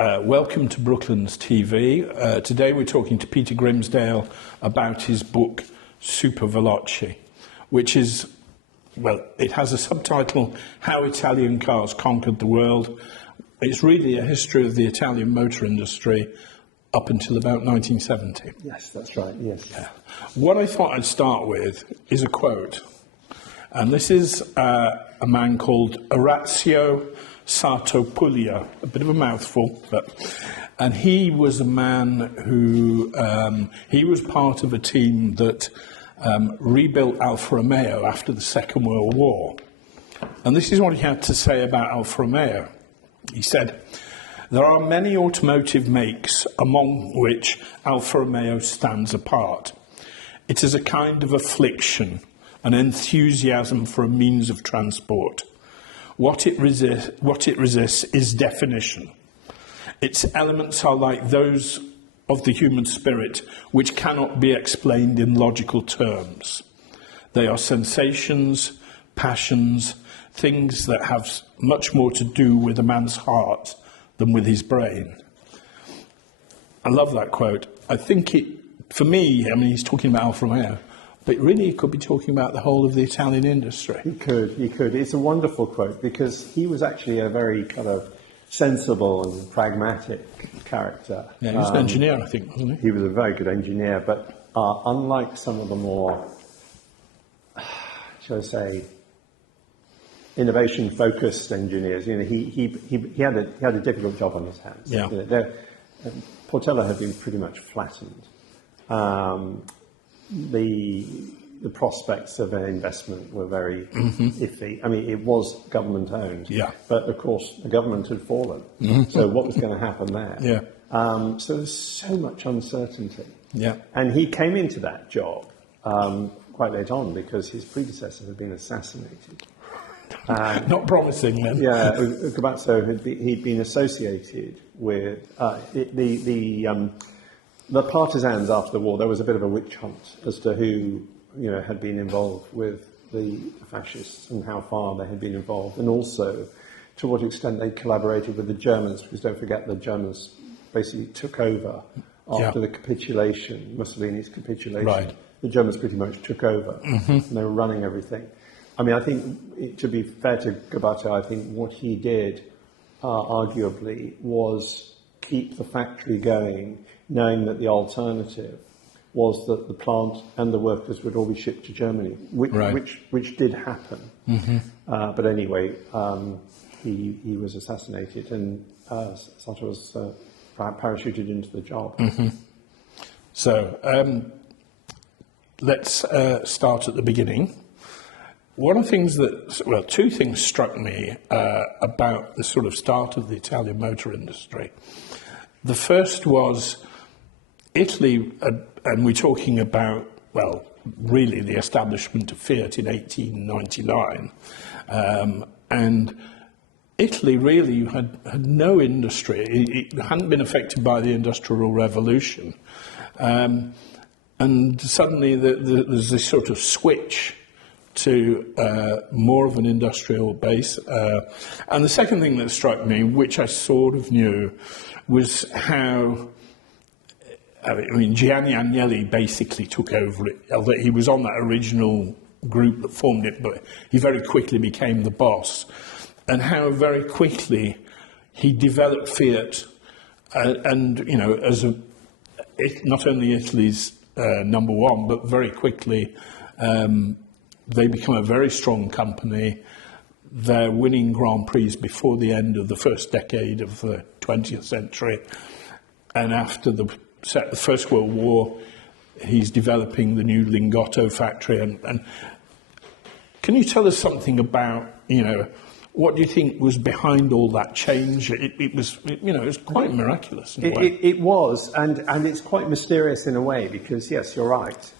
Welcome to Brooklands TV. Today we're talking to Peter Grimsdale about his book Superveloce, which is, well, it has a subtitle, How Italian Cars Conquered the World. It's really a history of the Italian motor industry up until about 1970. Yes, that's right, yes. Yeah. What I thought I'd start with is a quote. And this is a man called Orazio Sartopuglia, a bit of a mouthful, and he was a man who, he was part of a team that rebuilt Alfa Romeo after the Second World War. And this is what he had to say about Alfa Romeo. He said, "There are many automotive makes among which Alfa Romeo stands apart. It is a kind of affliction, an enthusiasm for a means of transport. What it resists is definition. Its elements are like those of the human spirit, which cannot be explained in logical terms. They are sensations, passions, things that have much more to do with a man's heart than with his brain." I love that quote. I think it, for me, I mean, he's talking about Alfa Romeo, but really he could be talking about the whole of the Italian industry. He could. It's a wonderful quote because he was actually a very kind of sensible and pragmatic character. Yeah, he was an engineer, I think, wasn't he? He was a very good engineer, but unlike some of the more, shall I say, innovation-focused engineers, you know, he had a difficult job on his hands. Yeah. You know, Portello had been pretty much flattened. The prospects of an investment were very iffy. I mean, it was government owned, but of course the government had fallen. So what was going to happen there? Yeah. So there's so much uncertainty. Yeah. And he came into that job quite late on because his predecessor had been assassinated. Not promising then. Yeah, Ucubazzo he'd been associated with the partisans after the war. There was a bit of a witch hunt as to who, you know, had been involved with the fascists and how far they had been involved, and also to what extent they collaborated with the Germans, because don't forget the Germans basically took over after the capitulation, Mussolini's capitulation. Right. The Germans pretty much took over, and they were running everything. I mean, I think, to be fair to Gabato, I think what he did, arguably, was keep the factory going, knowing that the alternative was that the plant and the workers would all be shipped to Germany, which did happen. But anyway, he was assassinated, and Sato was parachuted into the job. So let's start at the beginning. One of the things that, well, two things struck me about the sort of start of the Italian motor industry. The first was Italy, and we're talking about, well, really the establishment of Fiat in 1899. And Italy really had no industry. It hadn't been affected by the Industrial Revolution. And suddenly there's this sort of switch to more of an industrial base. And the second thing that struck me, which I sort of knew, was how, I mean, Gianni Agnelli basically took over it. Although he was on that original group that formed it, but he very quickly became the boss. And how very quickly he developed Fiat, and, you know, as not only Italy's number one, but very quickly they become a very strong company. They're winning Grand Prix before the end of the first decade of the 20th century. And after the First World War, he's developing the new Lingotto factory. And can you tell us something about, you know, what do you think was behind all that change? It was, you know, it was quite miraculous in a way. It was, and it's quite mysterious in a way, because, yes, you're right.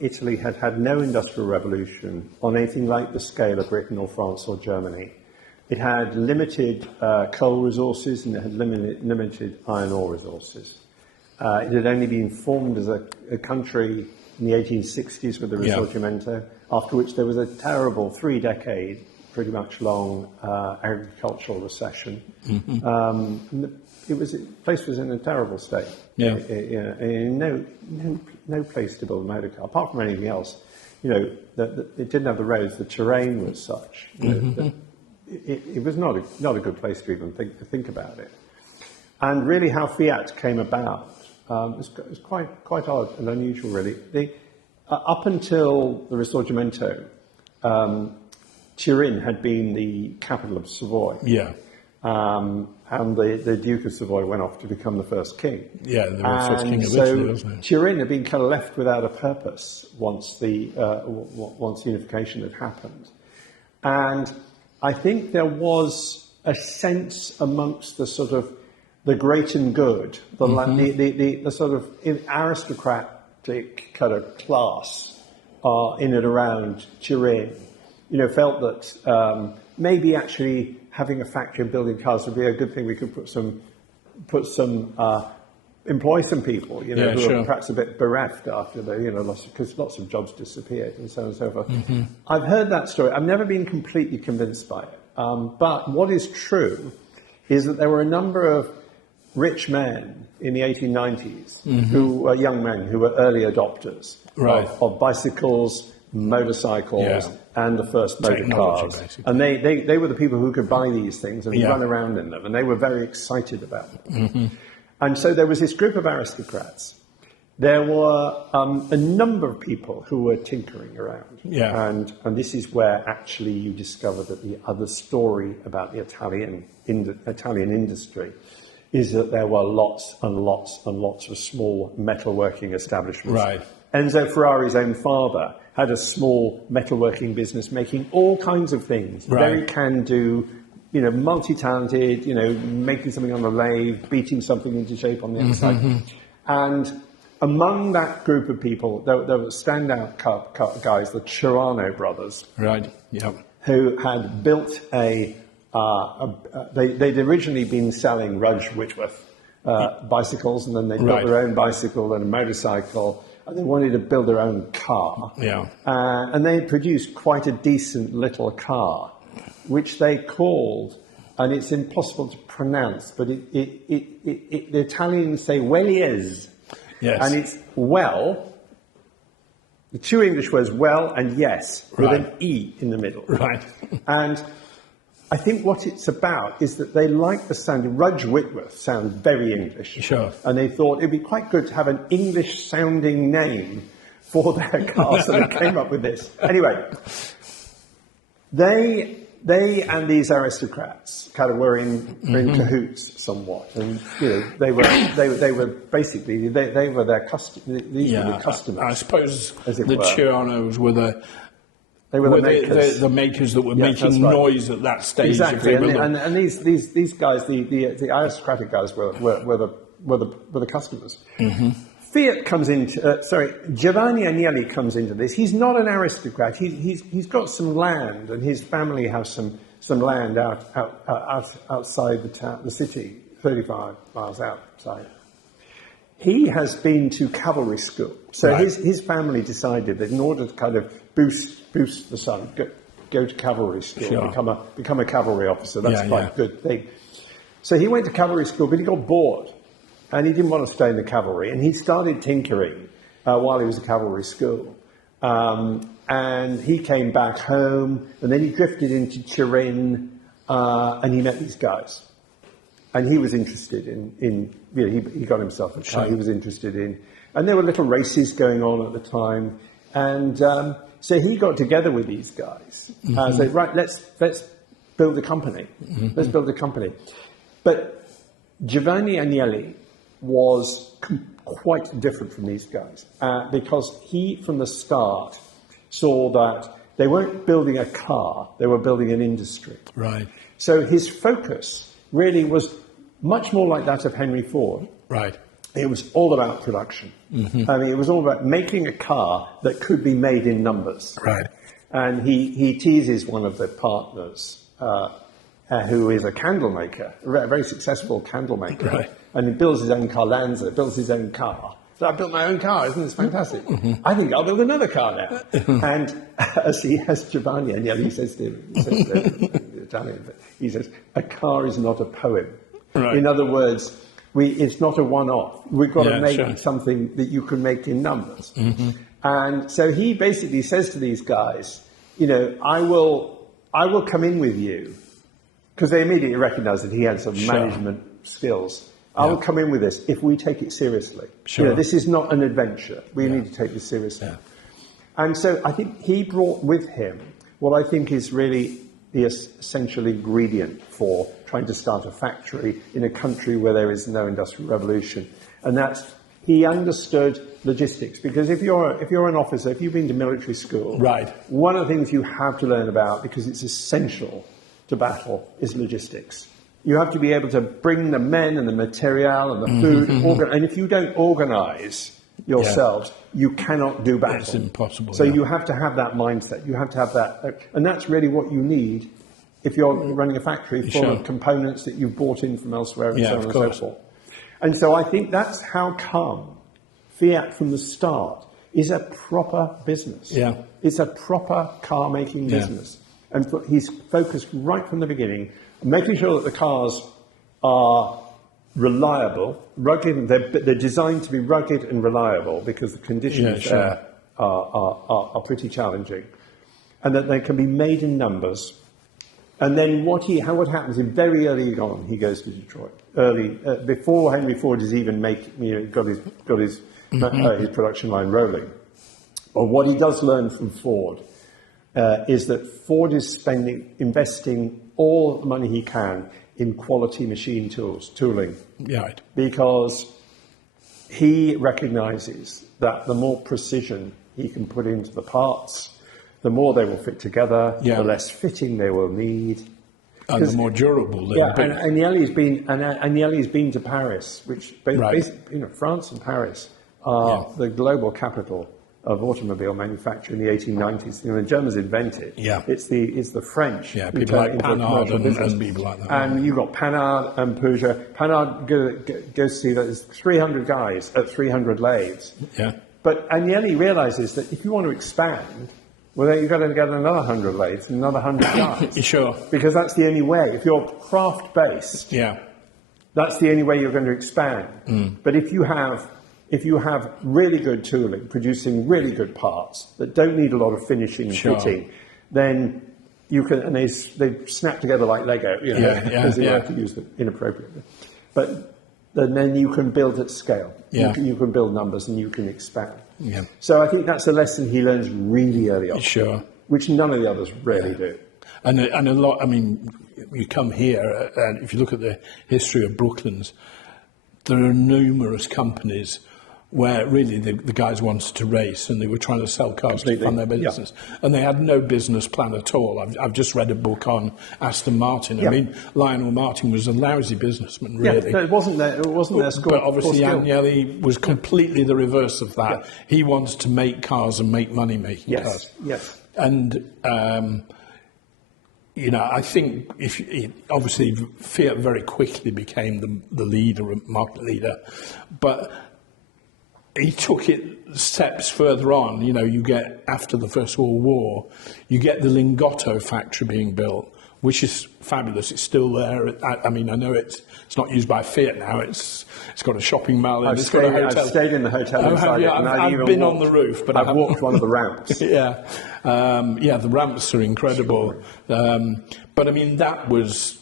Italy had had no industrial revolution on anything like the scale of Britain or France or Germany. It had limited coal resources, and it had limited iron ore resources. It had only been formed as a country in the 1860s with the Risorgimento, after which there was a terrible 3-decade pretty much long agricultural recession. And the place was in a terrible state. Yeah. No place to build a motor car, apart from anything else. It didn't have the roads. The terrain was such. That it was not a good place to even think about it. And really, how Fiat came about was quite odd and unusual, really. Up until the Risorgimento, Turin had been the capital of Savoy. Yeah. And the Duke of Savoy went off to become the first king. Yeah, the first king of Italy, wasn't it? Turin had been kind of left without a purpose once unification had happened. And I think there was a sense amongst the sort of the great and good, the sort of aristocratic kind of class in and around Turin, felt that maybe actually having a factory and building cars would be a good thing. We could employ some people, who are perhaps a bit bereft after because lots of jobs disappeared and so on and so forth. I've heard that story. I've never been completely convinced by it. But what is true is that there were a number of rich men in the 1890s who were young men who were early adopters of bicycles, motorcycles, and the first motor cars. Basically. And they were the people who could buy these things and run around in them, and they were very excited about them. And so there was this group of aristocrats. There were a number of people who were tinkering around. Yeah. And this is where actually you discover that the other story about the Italian industry is that there were lots and lots and lots of small metalworking establishments. Right. Enzo Ferrari's own father had a small metalworking business making all kinds of things. Right. Very can-do, multi-talented, making something on the lathe, beating something into shape on the outside. And among that group of people, there were standout guys, the Chirano brothers. Right, yep. Who had built they'd originally been selling Rudge Whitworth bicycles, and then they built their own bicycle and a motorcycle, and they wanted to build their own car. Yeah. And they produced quite a decent little car, which they called, and it's impossible to pronounce, but the Italians say Wellies. Yes. And it's the two English words, well and yes, with an E in the middle. Right. And I think what it's about is that they like the sound. Rudge Whitworth sounds very English. Sure. And they thought it'd be quite good to have an English-sounding name for their car, so they came up with this. Anyway, they and these aristocrats kind of were in cahoots somewhat, and they were basically they were their these were the customers. I suppose the Chiranos were the makers that were making noise at that stage. Exactly, and these guys, the aristocratic guys, were the customers. Fiat comes into, Giovanni Agnelli comes into this. He's not an aristocrat. He's got some land, and his family has some land outside the city, 35 miles outside. He has been to cavalry school. So his family decided that in order to kind of boost the son, go to cavalry school, become a cavalry officer. That's quite a good thing. So he went to cavalry school, but he got bored. And he didn't want to stay in the cavalry. And he started tinkering while he was at cavalry school. And he came back home, and then he drifted into Turin, and he met these guys. And he was interested he got himself a car. He was interested in, and there were little races going on at the time. And so he got together with these guys. Said, right, let's build a company. Let's build a company. But Giovanni Agnelli was quite different from these guys because he, from the start, saw that they weren't building a car, they were building an industry. Right. So his focus really was much more like that of Henry Ford. Right. It was all about production. I mean, it was all about making a car that could be made in numbers. Right. And he teases one of the partners, who is a candle maker, a very successful candle maker. Right. And he builds his own Carlanza, builds his own car. So I built my own car. Isn't this fantastic? I think I'll build another car now. And as Giovanni Agnelli says to the Italian, but he says, a car is not a poem. Right. In other words, it's not a one-off. We've got to make something that you can make in numbers. And so he basically says to these guys, you know, I will come in with you, because they immediately recognize that he had some management skills. I will come in with this if we take it seriously. You know, this is not an adventure. We need to take this seriously. And so I think he brought with him what I think is really the essential ingredient for trying to start a factory in a country where there is no industrial revolution. And that's, he understood logistics. Because if you're an officer, if you've been to military school, one of the things you have to learn about, because it's essential to battle, is logistics. You have to be able to bring the men and the material and the food, and if you don't organise yourselves, you cannot do battle. It's impossible. So you have to have that mindset. You have to have that, and that's really what you need if you're running a factory full of components that you've bought in from elsewhere and so on and so forth. And so I think that's how come Fiat from the start is a proper business. It's a proper car-making business. And he's focused right from the beginning on making sure that the cars are reliable, rugged. They're designed to be rugged and reliable because the conditions there are pretty challenging, and that they can be made in numbers. And then what happens is very early on, he goes to Detroit. Before Henry Ford has even got his production line rolling. Or what he does learn from Ford is that Ford is investing all the money he can in quality machine tooling. Because he recognises that the more precision he can put into the parts, the more they will fit together, the less fitting they will need. And the more durable they'll be. And Agnelli's been to Paris, which France and Paris are the global capital of automobile manufacture in the 1890s. You know, the Germans invented. It's the French. People like Panhard and people like that. And you've got Panhard and Peugeot. Panhard goes to see that there's 300 guys at 300 lathes. But Agnelli realises that if you want to expand, well, then you've got to get another 100 lathes and another 100 guys. Because that's the only way. If you're craft-based, that's the only way you're going to expand. But if you have really good tooling, producing really good parts that don't need a lot of finishing and fitting, then you can, and they snap together like Lego, because you have to use them inappropriately. But then you can build at scale. You can build numbers and you can expand. So I think that's a lesson he learns really early on, which none of the others really do. And a lot, I mean, you come here, and if you look at the history of Brooklands, there are numerous companies where really the guys wanted to race and they were trying to sell cars to fund their business. And they had no business plan at all. I've just read a book on Aston Martin. I mean, Lionel Martin was a lousy businessman, really. No, it wasn't their school. But obviously Agnelli was completely the reverse of that. He wanted to make cars and make money making cars. And, you know, I think obviously Fiat very quickly became the leader, market leader. But he took it steps further on. You know, you get, after the First World War, you get the Lingotto factory being built, which is fabulous. It's still there. I mean, I know it's not used by Fiat now. It's got a shopping mall and it's got a hotel. I've stayed in the hotel inside it. I've been on the roof, but I've walked one of the ramps. The ramps are incredible. But I mean, that was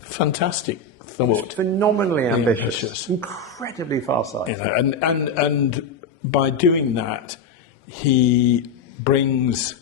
fantastic. Thought. Phenomenally ambitious, incredibly far-sighted. You know, and by doing that, he brings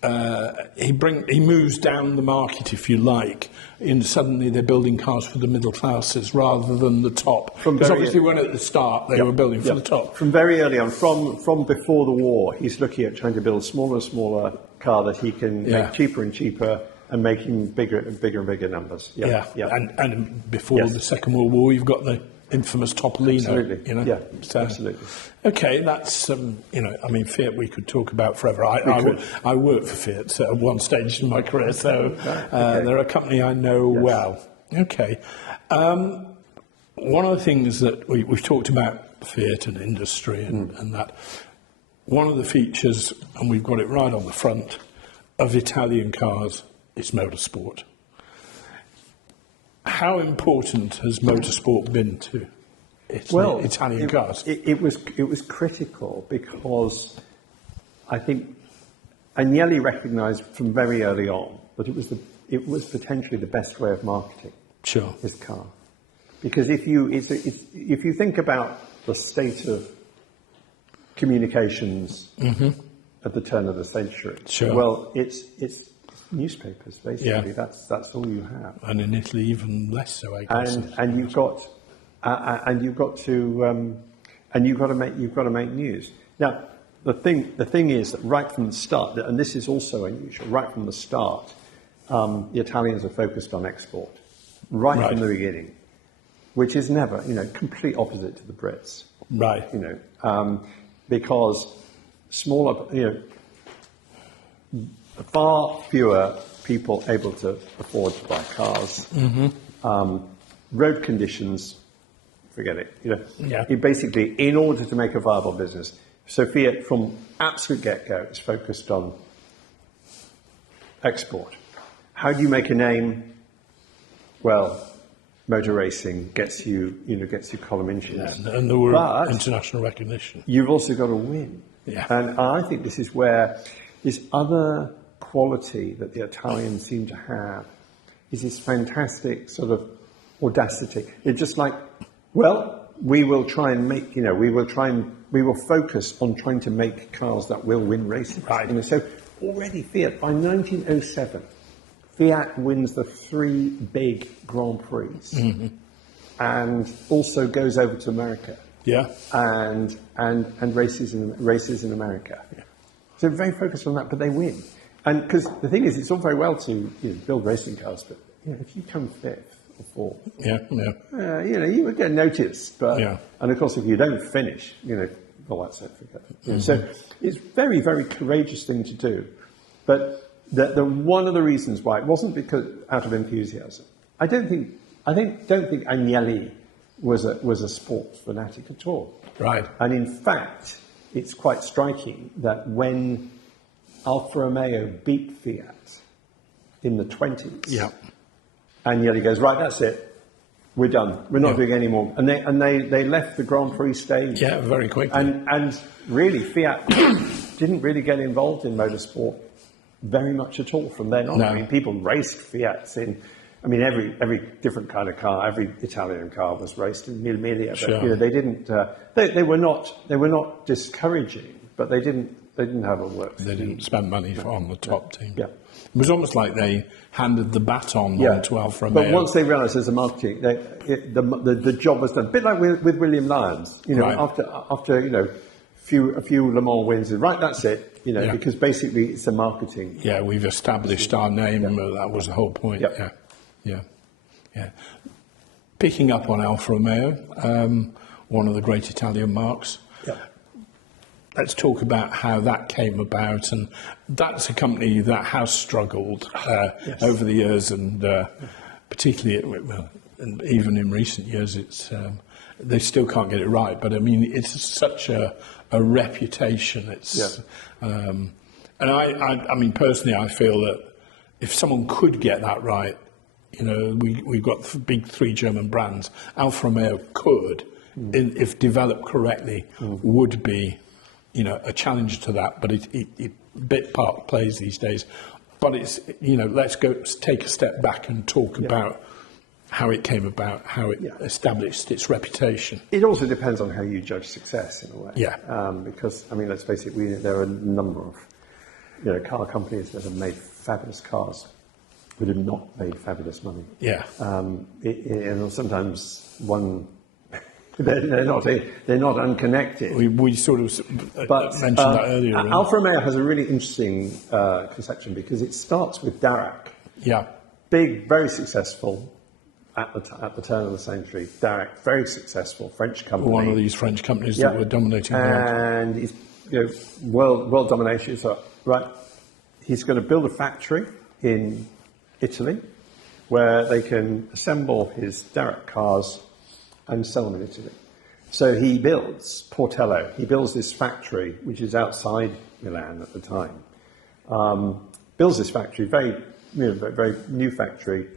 he moves down the market, if you like. And suddenly they're building cars for the middle classes rather than the top. Because obviously, when at the start they were building for the top. From very early on, from before the war, he's looking at trying to build smaller and smaller car that he can make cheaper and cheaper. And making bigger and bigger numbers. And before the Second World War, you've got the infamous Topolino. Absolutely. You know? Absolutely. Okay, that's you know, I mean, Fiat we could talk about forever. I worked for Fiat at one stage in my career, so they're a company I know well. Okay, one of the things that we've talked about Fiat and industry and that, one of the features, and we've got it right on the front, of Italian cars is motorsport. How important has motorsport been to Italian cars? It was critical because I think Agnelli recognised from very early on that it was potentially the best way of marketing his car. Because if you think about the state of communications at the turn of the century, well, it's newspapers basically. That's all you have. And in Italy, even less so, I guess. And you've got to make news. Now, the thing is that right from the start, and this is also unusual, right from the start, the Italians are focused on export, right from the beginning, which is never, complete opposite to the Brits. Right. Because smaller, far fewer people able to afford to buy cars. Road conditions, forget it. It basically, in order to make a viable business, so Fiat from absolute get-go is focused on export. How do you make a name? Well, motor racing gets you column inches. Yeah, and there were international recognition. You've also got to win. Yeah. And I think this is where this other quality that the Italians seem to have is this fantastic sort of audacity. It's just like, well, we will try and make, we will focus on trying to make cars that will win races. Right. So already Fiat, by 1907, Fiat wins the 3 big Grand Prix and also goes over to America. Yeah. And races in America. Yeah. So very focused on that, but they win. And because the thing is, it's all very well to build racing cars, but if you come 5th or 4th, you would get noticed. But and of course, if you don't finish, well, that's it. Forget it. So it's very, very courageous thing to do. But the one of the reasons why it wasn't because out of enthusiasm. I don't think Agnelli was a sports fanatic at all. Right. And in fact, it's quite striking that when Alfa Romeo beat Fiat in the 20s, Agnelli goes, right, that's it. We're done. We're not doing any more. And they left the Grand Prix stage. Yeah, very quickly. And really, Fiat didn't really get involved in motorsport very much at all from then on. No. I mean, people raced Fiats in. I mean, every different kind of car, every Italian car was raced in Mille Miglia. But they didn't. They were not discouraging, but they didn't have a work. They didn't spend money on the top team. Yeah. It was almost like they handed the baton on to Alfa Romeo. But once they realised as a marketing, the job was done. A bit like with William Lyons, after a few Le Mans wins, right, that's it, because basically it's a marketing. Yeah, we've established our name. That was the whole point. Yeah. Picking up on Alfa Romeo, one of the great Italian marques. Let's talk about how that came about, and that's a company that has struggled over the years, and particularly, and even in recent years, they still can't get it right. But I mean, it's such a reputation. It's, and I mean, personally, I feel that if someone could get that right, we've got the big 3 German brands. Alfa Romeo could, if developed correctly, would be. A challenge to that, but it bit part plays these days. But it's, let's take a step back and talk about how it came about, how it established its reputation. It also depends on how you judge success in a way. Yeah. Because, I mean, let's face it, there are a number of, car companies that have made fabulous cars, but have not made fabulous money. Yeah. And sometimes one. They're not unconnected. We sort of mentioned that earlier. Alfa Romeo has a really interesting conception because it starts with Darracq. Yeah. Big, very successful at the turn of the century. Darracq, very successful French company. One of these French companies that were dominating the world. And it's world domination. So he's going to build a factory in Italy where they can assemble his Darracq cars and sell them in Italy. So he builds Portello. He builds this factory, which is outside Milan at the time. Builds this factory, very new factory,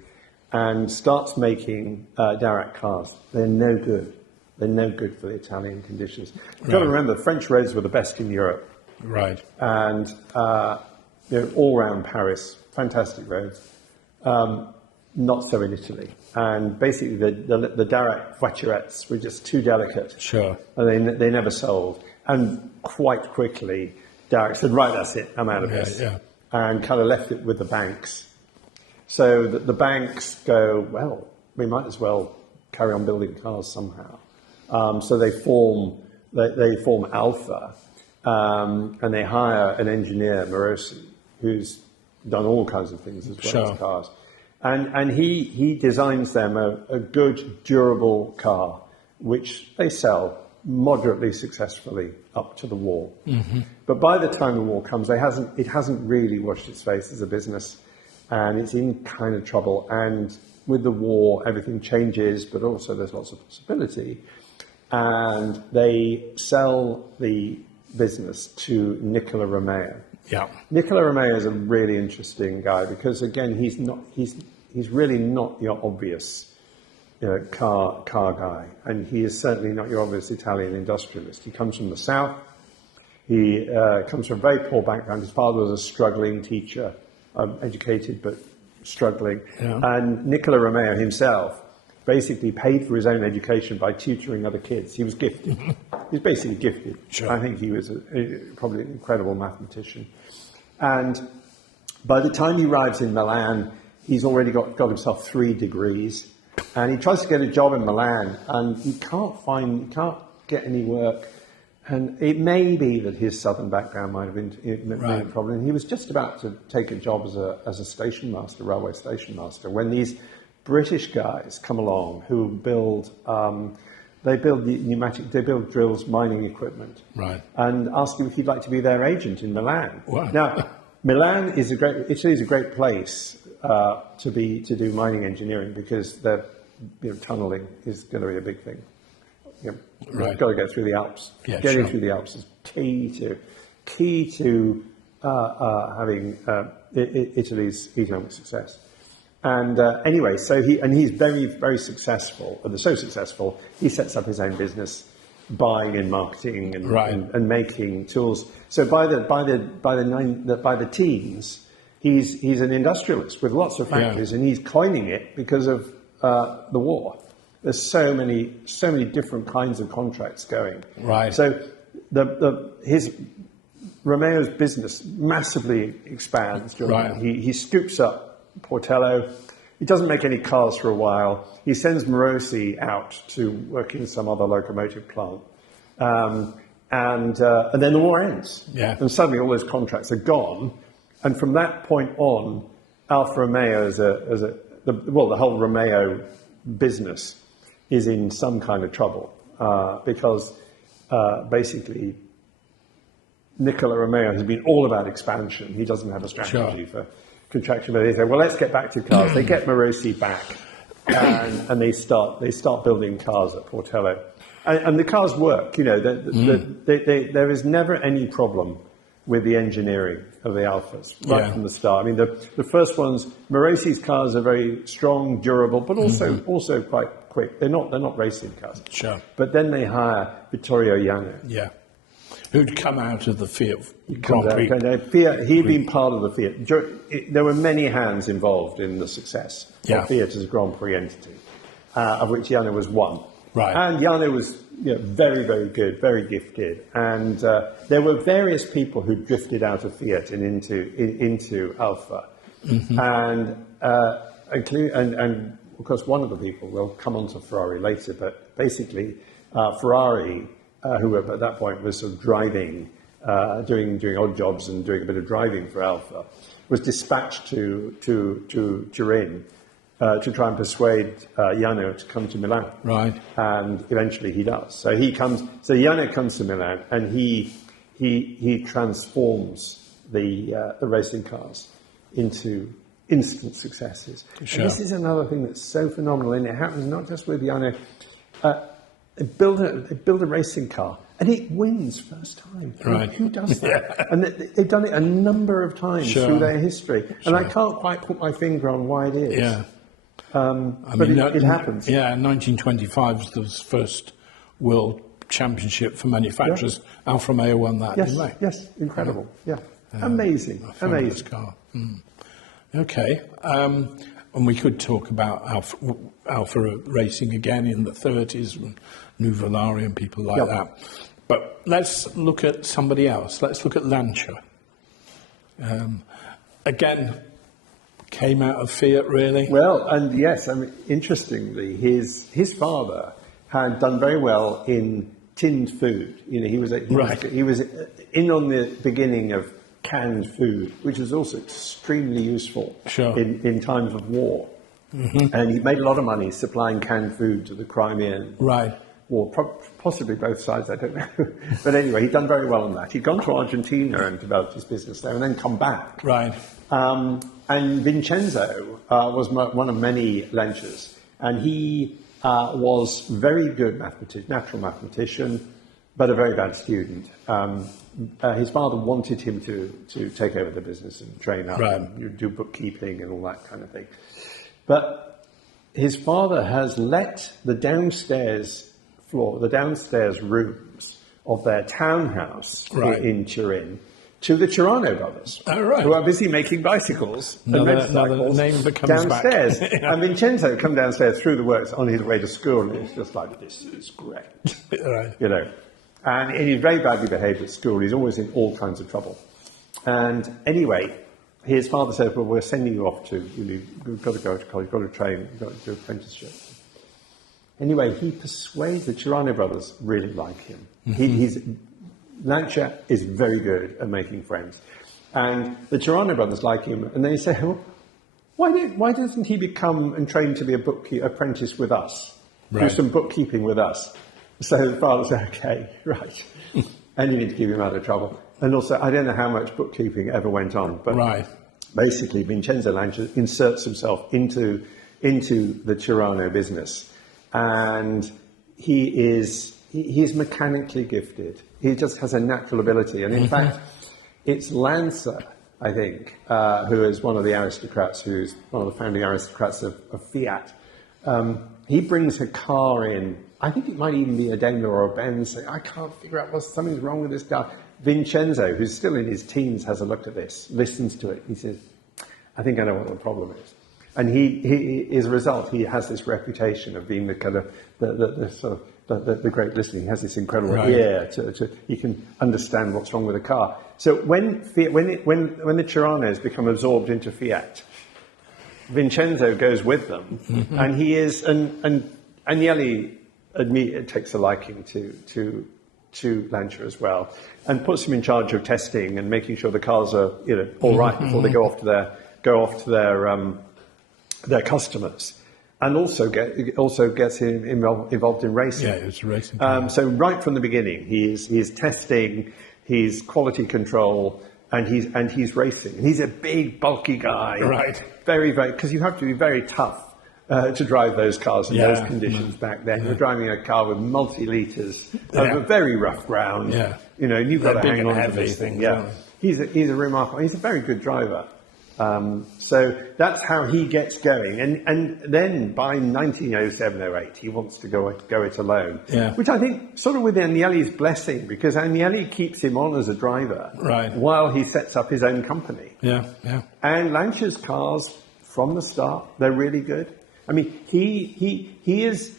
and starts making Darracq cars. They're no good. They're no good for the Italian conditions. You've got to remember, French roads were the best in Europe. Right. And all around Paris, fantastic roads. Not so in Italy. And basically the Darracq voiturettes were just too delicate. Sure. And they never sold. And quite quickly, Darracq said, right, that's it, I'm out of this. Yeah. And kind of left it with the banks. So the banks go, well, we might as well carry on building cars somehow. So they form Alfa, and they hire an engineer, Morosi, who's done all kinds of things as well as cars. And he designs them a good, durable car, which they sell moderately successfully up to the war. Mm-hmm. But by the time the war comes, it hasn't really washed its face as a business, and it's in kind of trouble. And with the war, everything changes, but also there's lots of possibility. And they sell the business to Nicola Romeo. Yeah. Nicola Romeo is a really interesting guy because, again, he's really not your obvious car guy, and he is certainly not your obvious Italian industrialist. He comes from the south. He comes from a very poor background. His father was a struggling teacher, educated but struggling. Yeah. And Nicola Romeo himself basically paid for his own education by tutoring other kids. He was gifted. He was basically gifted. Sure. I think he was probably an incredible mathematician. And by the time he arrives in Milan, he's already got himself 3 degrees. And he tries to get a job in Milan, and he can't get any work. And it may be that his southern background might have been a problem. He was just about to take a job as a station master, railway station master, when these British guys come along who build drills, mining equipment, right, and ask him if he'd like to be their agent in Milan. Wow. Now, Milan is Italy is a great place to do mining engineering because tunneling is going to be a big thing. You've got to go through the Alps. Yeah, Getting through the Alps is key to having Italy's economic success. And anyway, so he's very, very successful. And so successful, he sets up his own business, buying and marketing and making tools. So by the teens, he's an industrialist with lots of factories, and he's coining it because of the war. There's so many different kinds of contracts going. Right. So his Romeo's business massively expands. Right. He scoops up Portello. He doesn't make any cars for a while. He sends Morosi out to work in some other locomotive plant. And then the war ends. Yeah. And suddenly all those contracts are gone. And from that point on, Alfa Romeo the whole Romeo business is in some kind of trouble because basically Nicola Romeo has been all about expansion. He doesn't have a strategy for contraction, but they say, well, let's get back to cars. They get Morosi back, and they start building cars at Portello, and the cars work. There is never any problem with the engineering of the Alfas from the start. I mean, the first ones, Morosi's cars are very strong, durable, but also quite quick. They're not racing cars. Sure. But then they hire Vittorio Jano. Yeah. Who'd come out of the Fiat Grand Prix. He'd been part of the Fiat. There were many hands involved in the success of Fiat as a Grand Prix entity, of which Jano was one. Right. And Jano was very, very good, very gifted. And there were various people who drifted out of Fiat and into Alfa. Mm-hmm. And of course, one of the people, we'll come on to Ferrari later, but basically Ferrari, who at that point was sort of driving, doing odd jobs and doing a bit of driving for Alfa, was dispatched to Turin to try and persuade Jano to come to Milan. Right. And eventually he does. So Jano comes to Milan, and he transforms the racing cars into instant successes. Sure. And this is another thing that's so phenomenal, and it happens not just with Jano. build a racing car, and it wins first time. Right. Who does that? Yeah. And they've done it a number of times through their history, and I can't quite put my finger on why it is. Yeah. But it happens. Yeah, 1925 was the first World Championship for manufacturers. Alfa Romeo won that, didn't they? Yes, incredible. Yeah, amazing. Car. Okay, and we could talk about Alfa Racing again in the 30s, and New Volare and people like that. But let's look at somebody else. Let's look at Lancia. Again, came out of Fiat, really. Well, and yes, I mean, interestingly, his father had done very well in tinned food. You know, he was in on the beginning of canned food, which is also extremely useful in times of war. Mm-hmm. And he made a lot of money supplying canned food to the Crimean War, possibly both sides, I don't know. But anyway, he'd done very well on that. He'd gone to Argentina and developed his business there and then come back. Right. And Vincenzo was one of many Lancias, and he was very good natural mathematician, but a very bad student. His father wanted him to take over the business and train up and do bookkeeping and all that kind of thing. But his father has let the downstairs rooms of their townhouse in Turin to the Tirano brothers, who are busy making bicycles and motorcycles name that comes downstairs. Back. And Vincenzo come downstairs through the works on his way to school, and it's just like, this is great. You know. And he's very badly behaved at school. He's always in all kinds of trouble. And anyway, his father said, well, we're sending you off you've got to go to college, you've got to train, you've got to do apprenticeship. Anyway, he persuades the Tirano brothers really like him. Mm-hmm. Lancia is very good at making friends. And the Tirano brothers like him, and they say, well, why doesn't he become and train to be a apprentice with us? Do some bookkeeping with us. So the father said, okay, right. And you need to keep him out of trouble. And also, I don't know how much bookkeeping ever went on, but basically Vincenzo Lancia inserts himself into the Tirano business. And he's mechanically gifted. He just has a natural ability. And in fact, it's Lanza, I think, who is one of the aristocrats, who's one of the founding aristocrats of Fiat. He brings a car in. I think it might even be a Daimler or a Benz. Saying, I can't figure out something's wrong with this car. Vincenzo, who's still in his teens, has a look at this, listens to it. He says, I think I know what the problem is. And he as a result, he has this reputation of being the kind of the great listener. He has this incredible ear he can understand what's wrong with a car. So when the Tiranos become absorbed into Fiat, Vincenzo goes with them, and he is and Agnelli takes a liking to Lancia as well, and puts him in charge of testing and making sure the cars are all right before they go off to their customers, and also gets him involved in racing. Yeah, it's racing. So right from the beginning, he's testing, he's quality control, and he's racing. He's a big, bulky guy. Right. Very, very, because you have to be very tough to drive those cars in those conditions back then. You're driving a car with multi-litres over very rough ground. Yeah. And you've got to hang on to this thing. Yeah. He's a remarkable. He's a very good driver. So that's how he gets going. And then by 1907-08, he wants to go it alone. Yeah. Which I think sort of with Agnelli's blessing, because Agnelli keeps him on as a driver while he sets up his own company. Yeah, yeah. And Lancia's cars, from the start, they're really good. I mean, he's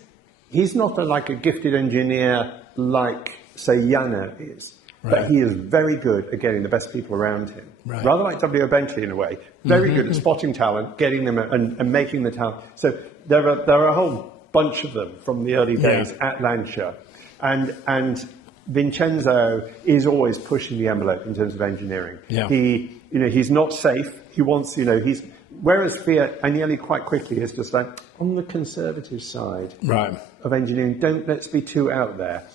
not like a gifted engineer like, say, Yano is. But he is very good at getting the best people around him. Right. Rather like W.O. Bentley in a way. Very good at spotting talent, getting them and making the talent. So there are a whole bunch of them from the early days at Lancia. And Vincenzo is always pushing the envelope in terms of engineering. Yeah. He's not safe. He wants, whereas Fiat, Agnelli quite quickly is just like, on the conservative side of engineering, let's be too out there.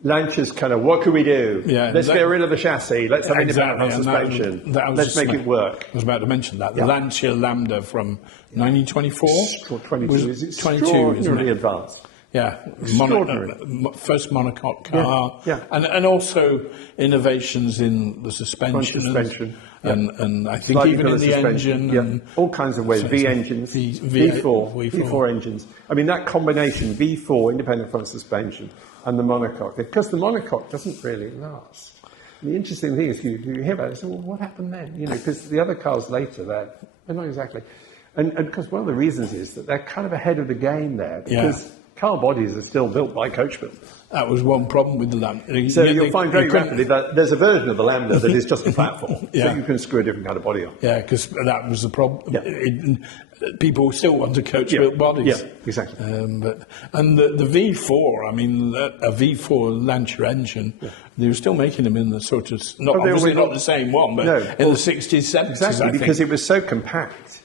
Lancia's kind of, what can we do? Yeah, let's get rid of the chassis. Let's have independent suspension. Let's make it work. I was about to mention that. The Lancia Lambda from 1924? 22. It's extraordinarily advanced. Yeah, Extraordinary. first monocoque car, Yeah, yeah. And also innovations in the suspension, and I think Slightly even in the suspension. engine, Yeah, and all kinds of ways. V engines, V4 engines. I mean, that combination, V4, independent front suspension, and the monocoque, because the monocoque doesn't really last. And the interesting thing is, you hear about it, so well, what happened then? You know, because the other cars later, they're not exactly. And because one of the reasons is that they're kind of ahead of the game there, because car bodies are still built by Coachman. That was one problem with the Lambda. So you'll find very rapidly that there's a version of the Lambda that is just a platform. So you can screw a different kind of body on. Yeah, because that was the problem. Yeah. People still want to coach-built bodies. Yeah, exactly. And the V4, I mean, a V4 Lancia engine, they were still making them in the sort of, obviously not the same one, but in the 60s, 70s, Exactly, because it was so compact.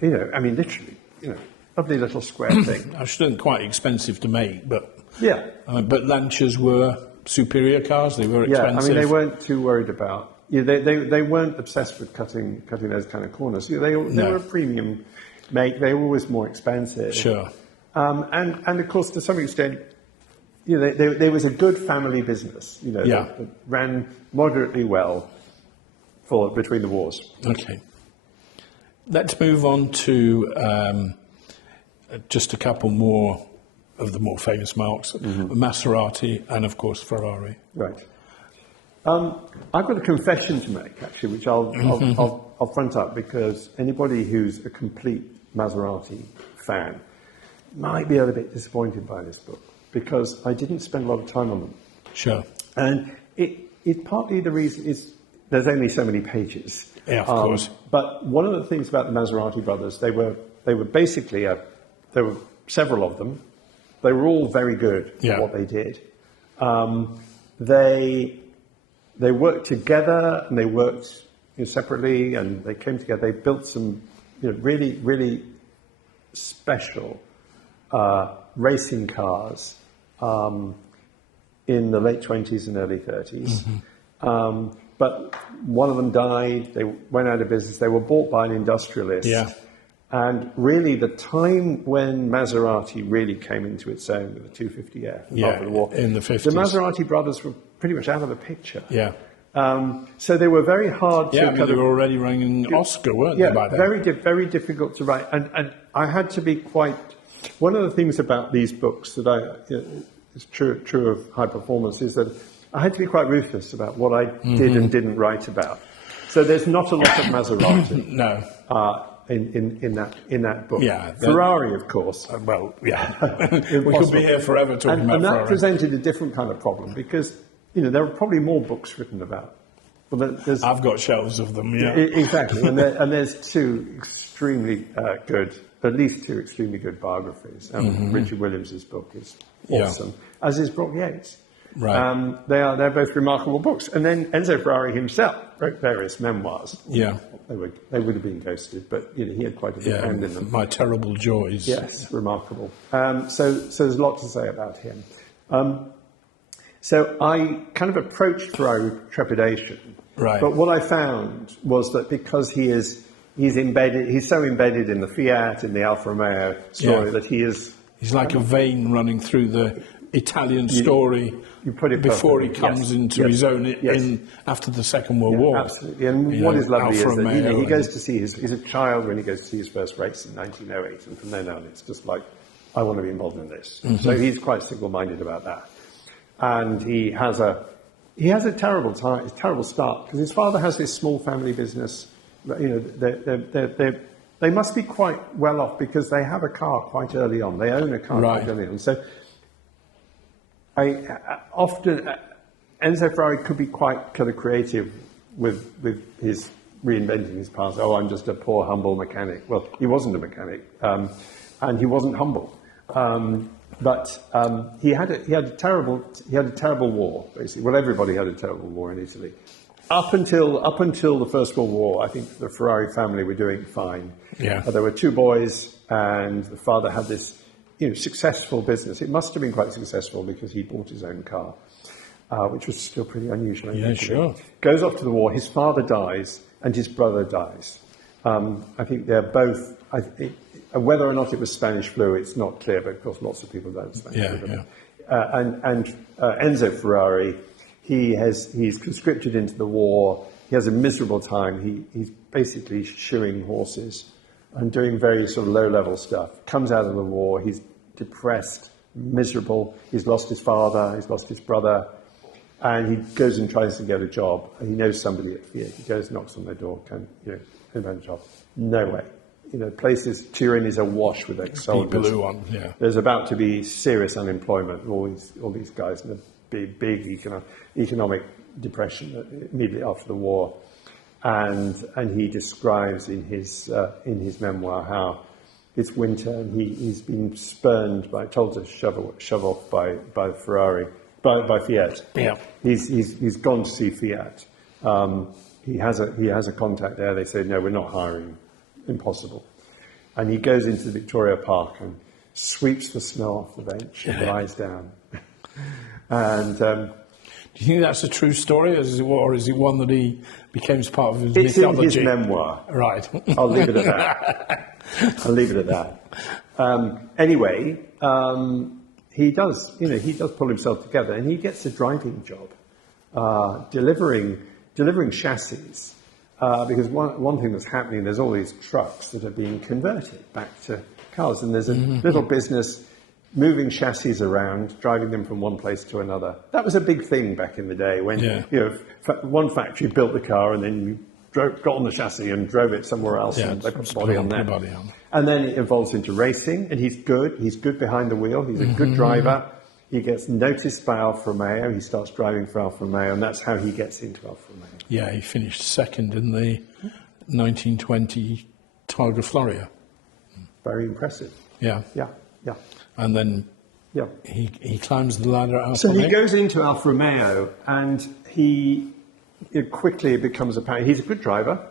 You know, I mean, literally, you know, lovely little square thing. I shouldn't quite expensive to make, but yeah, but Lancias were superior cars. They were expensive. Yeah, I mean, they weren't too worried about. They weren't obsessed with cutting those kind of corners. They were a premium make. They were always more expensive. Sure. And of course, to some extent, there was a good family business. That ran moderately well between the wars. Okay. Let's move on to just a couple more of the more famous marques, Maserati and, of course, Ferrari. Right. I've got a confession to make, actually, which I'll front up, because anybody who's a complete Maserati fan might be a little bit disappointed by this book, because I didn't spend a lot of time on them. Sure. And it partly the reason is there's only so many pages. Yeah, of course. But one of the things about the Maserati brothers, they were basically there were several of them. They were all very good at what they did. They worked together, and they worked separately, and they came together. They built some really, really special racing cars in the late 20s and early 30s. But one of them died. They went out of business. They were bought by an industrialist. Yeah. And really, the time when Maserati really came into its own with the 250F after the war, in the 50s. the Maserati brothers were pretty much out of the picture. Yeah. So they were very hard to... Yeah, they were already running an Oscar, weren't they, by then? Very difficult to write. And I had to be quite... One of the things about these books that is true of high performance is that I had to be quite ruthless about what I did and didn't write about. So there's not a lot of Maserati. No. In that book. Yeah, Ferrari, of course. We could be here forever talking about Ferrari. And that Ferrari. presented a different kind of problem, because there are probably more books written about. I've got shelves of them. Yeah, exactly. and there's two extremely good, at least two extremely good biographies. Richard Williams' book is awesome, as is Brock Yates. Right. They're both remarkable books. And then Enzo Ferrari himself wrote various memoirs. Yeah. They would have been ghosted, but he had quite a big hand in them. My Terrible Joys. Yes, remarkable. So there's a lot to say about him. So I kind of approached Ferrari with trepidation. Right. But what I found was that because he's so embedded in the Fiat, in the Alfa Romeo story, that he's like a vein running through the Italian story. You put it before he perfectly. comes into his own in after the Second World War. Absolutely. And what is lovely is that he goes to see he's a child when he goes to see his first race in 1908, and from then on it's just like, I want to be involved in this. So he's quite single-minded about that. And he has a terrible start, because his father has this small family business. They must be quite well off, because they have a car quite early on. They own a car quite early on. So often Enzo Ferrari could be quite kind of creative with his reinventing his past. Oh, I'm just a poor, humble mechanic. Well, he wasn't a mechanic, and he wasn't humble. But he had a terrible war, basically. Well, everybody had a terrible war in Italy. Up until the First World War, I think the Ferrari family were doing fine. Yeah. There were two boys, and the father had this successful business. It must have been quite successful, because he bought his own car, which was still pretty unusual. Yeah, sure. Goes off to the war. His father dies, and his brother dies. I think they're both. Whether or not it was Spanish flu, it's not clear, but of course lots of people don't Spanish flu. And Enzo Ferrari, he's conscripted into the war. He has a miserable time. He's basically shoeing horses and doing very sort of low-level stuff. Comes out of the war. He's depressed, miserable. He's lost his father. He's lost his brother. And he goes and tries to get a job. He knows somebody at Fiat. He goes, knocks on their door, can find a job? No way. Places, Turin is awash with ex-soldiers. There's about to be serious unemployment. All these guys in a big economic depression immediately after the war. And he describes in his memoir how it's winter and he's been spurned told to shove off by Ferrari. By Fiat. Yeah. He's gone to see Fiat. He has a contact there. They say, no, we're not hiring. Impossible. And he goes into Victoria Park and sweeps the snow off the bench and lies down. And do you think that's a true story, or is it one that he becomes part of his it's mythology? It's in his memoir. Right. I'll leave it at that. Anyway. He does pull himself together, and he gets a driving job, delivering chassis, because one thing that's happening, there's all these trucks that are being converted back to cars, and there's a little business moving chassis around, driving them from one place to another. That was a big thing back in the day when one factory built the car and then you got on the chassis and drove it somewhere else and they put the body on there. And then it evolves into racing, and he's good behind the wheel, he's a good driver. He gets noticed by Alfa Romeo, he starts driving for Alfa Romeo, and that's how he gets into Alfa Romeo. Yeah, he finished second in the 1920 Targa Florio. Very impressive. Yeah. And then he climbs the ladder at Alfa Romeo. So he goes into Alfa Romeo, and it quickly becomes apparent he's a good driver,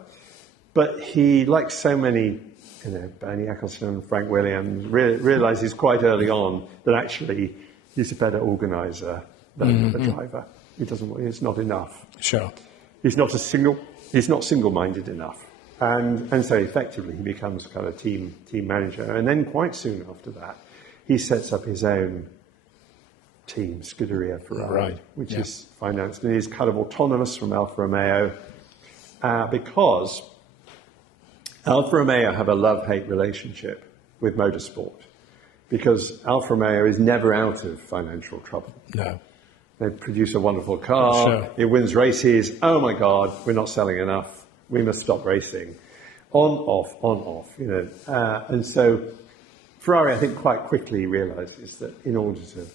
but he, like so many, Bernie Ecclestone, Frank Williams, realises quite early on that actually he's a better organiser than a driver. It's not enough. Sure. He's not single-minded enough, and so effectively he becomes kind of team manager, and then quite soon after that he sets up his own team, Scuderia Ferrari, which is financed, and he's kind of autonomous from Alfa Romeo because Alfa Romeo have a love-hate relationship with motorsport, because Alfa Romeo is never out of financial trouble. No. They produce a wonderful car, Sure. It wins races, oh my God, we're not selling enough, we must stop racing. On, off, and so Ferrari, I think, quite quickly realises that in order to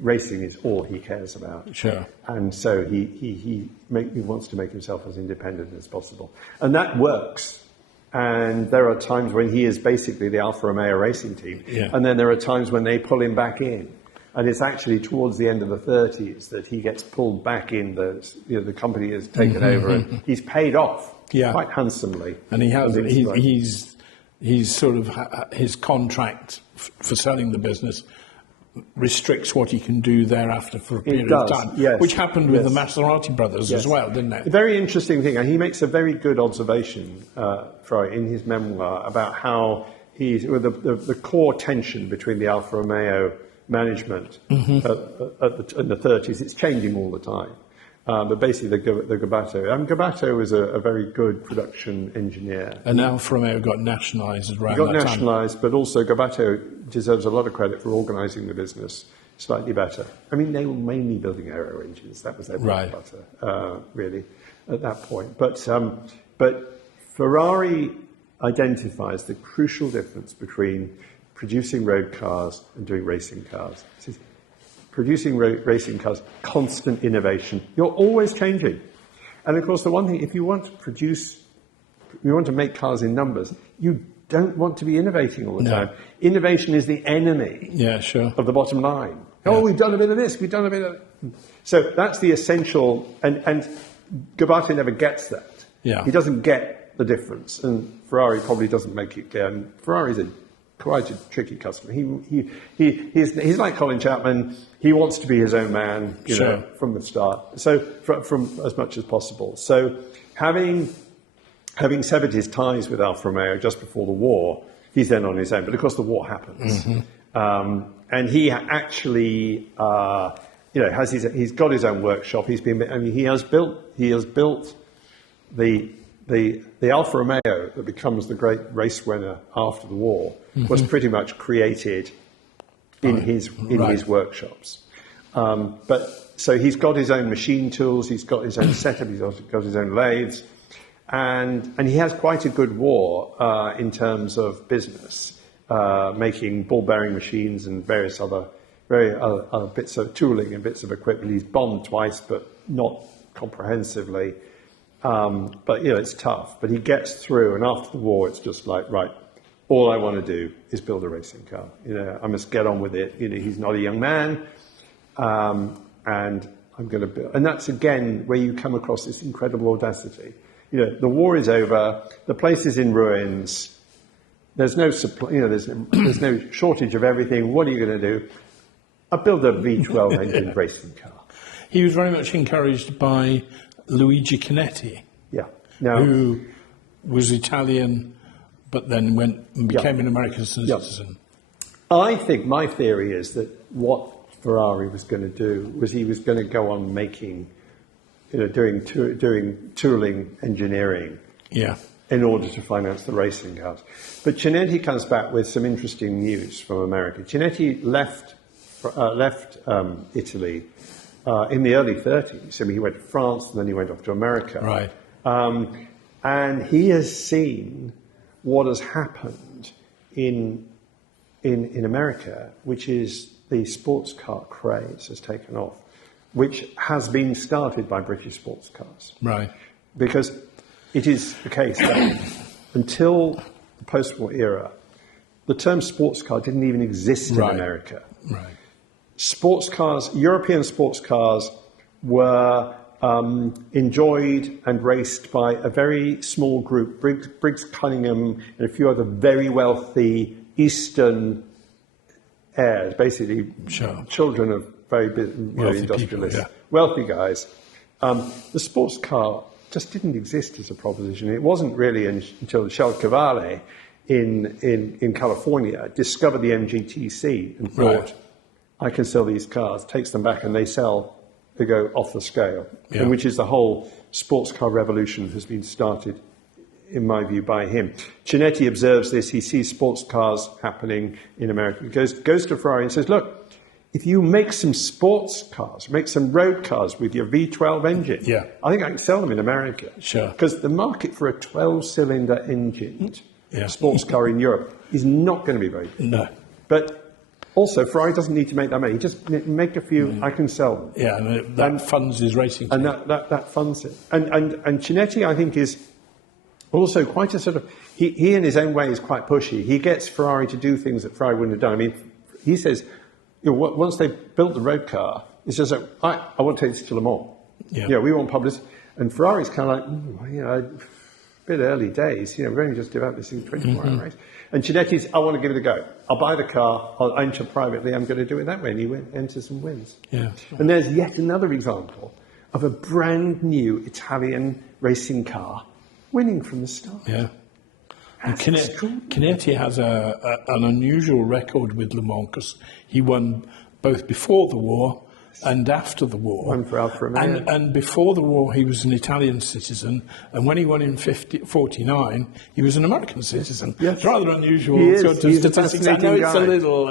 racing is all he cares about. Sure. And so he wants to make himself as independent as possible. And that works. And there are times when he is basically the Alfa Romeo racing team. Yeah. And then there are times when they pull him back in. And it's actually towards the end of the 30s that he gets pulled back in. The company has taken over and he's paid off quite handsomely. And he's sort of, his contract for selling the business restricts what he can do thereafter for a period of time, which happened with the Maserati brothers as well, didn't it? A very interesting thing, and he makes a very good observation, Troy, in his memoir about how the core tension between the Alfa Romeo management in the 30s, it's changing all the time. But basically, the Gabato. Gabato was a very good production engineer. And Alfa Romeo got nationalised around that time. Got nationalised, but also Gabato deserves a lot of credit for organising the business slightly better. I mean, they were mainly building aero engines. That was their bread and butter, really, at that point. But Ferrari identifies the crucial difference between producing road cars and doing racing cars. Producing racing cars, constant innovation. You're always changing. And of course, the one thing, if you want to make cars in numbers, you don't want to be innovating all the time. Innovation is the enemy of the bottom line. Oh, we've done a bit of this, we've done a bit of that. So that's the essential, and Gabato never gets that. Yeah. He doesn't get the difference, and Ferrari probably doesn't make it clear. And Ferrari's quite a tricky customer. He's like Colin Chapman. He wants to be his own man, from the start. So from as much as possible. So having severed his ties with Alfa Romeo just before the war, he's then on his own. But of course, the war happens, and he actually, he's got his own workshop. He has built the Alfa Romeo that becomes the great race winner after the war was pretty much created in his workshops. So he's got his own machine tools, he's got his own setup, he's also got his own lathes, and he has quite a good war in terms of business, making ball bearing machines and various other bits of tooling and bits of equipment. He's bombed twice, but not comprehensively. But it's tough. But he gets through, and after the war, it's just like, right, all I want to do is build a racing car. I must get on with it. He's not a young man, and I'm going to build. And that's again where you come across this incredible audacity. The war is over. The place is in ruins. There's no supply. There's no shortage of everything. What are you going to do? I build a V12 engine racing car. He was very much encouraged by Luigi Chinetti, who was Italian, but then went and became an American citizen. I think my theory is that what Ferrari was going to do was he was going to go on making, doing tooling engineering, in order to finance the racing cars. But Chinetti comes back with some interesting news from America. Chinetti left Italy in the early 30s. I mean, he went to France and then he went off to America. Right. And he has seen what has happened in America, which is the sports car craze has taken off, which has been started by British sports cars. Right. Because it is the case that until the post-war era, the term sports car didn't even exist in America. Right. Sports cars, European sports cars, were enjoyed and raced by a very small group, Briggs Cunningham and a few other very wealthy Eastern heirs, basically children of very industrialists, wealthy guys. The sports car just didn't exist as a proposition. It wasn't really until Cavalli in California discovered the MGTC and thought, I can sell these cars, takes them back and they go off the scale, and which is the whole sports car revolution has been started, in my view, by him. Chinetti observes this, he sees sports cars happening in America. He goes to Ferrari and says, look, if you make some sports cars, make some road cars with your V12 engine, I think I can sell them in America. Sure. Because the market for a 12-cylinder engine sports car in Europe is not going to be very big. No. But also, Ferrari doesn't need to make that many. Just make a few, I can sell them. Yeah, and that funds his racing team. And that funds it. And Chinetti, I think, is also quite a sort of... He in his own way is quite pushy. He gets Ferrari to do things that Ferrari wouldn't have done. I mean, he says, once they built the road car, he says, I want to take this to Le Mans. Yeah. We want publicity. And Ferrari's kind of like, a bit early days. We've only just developed this in 24-hour race. And Chinetti's, I want to give it a go. I'll buy the car, I'll enter privately, I'm going to do it that way. And he enters and wins. Yeah. And there's yet another example of a brand new Italian racing car winning from the start. Yeah. And Chinetti has an unusual record with Le Mans because he won both before the war and after the war. One for Alfa Romeo. And before the war, he was an Italian citizen, and when he won in 49, he was an American citizen. Yes. It's rather unusual. He's statistics. a fascinating I know guy. it's a little,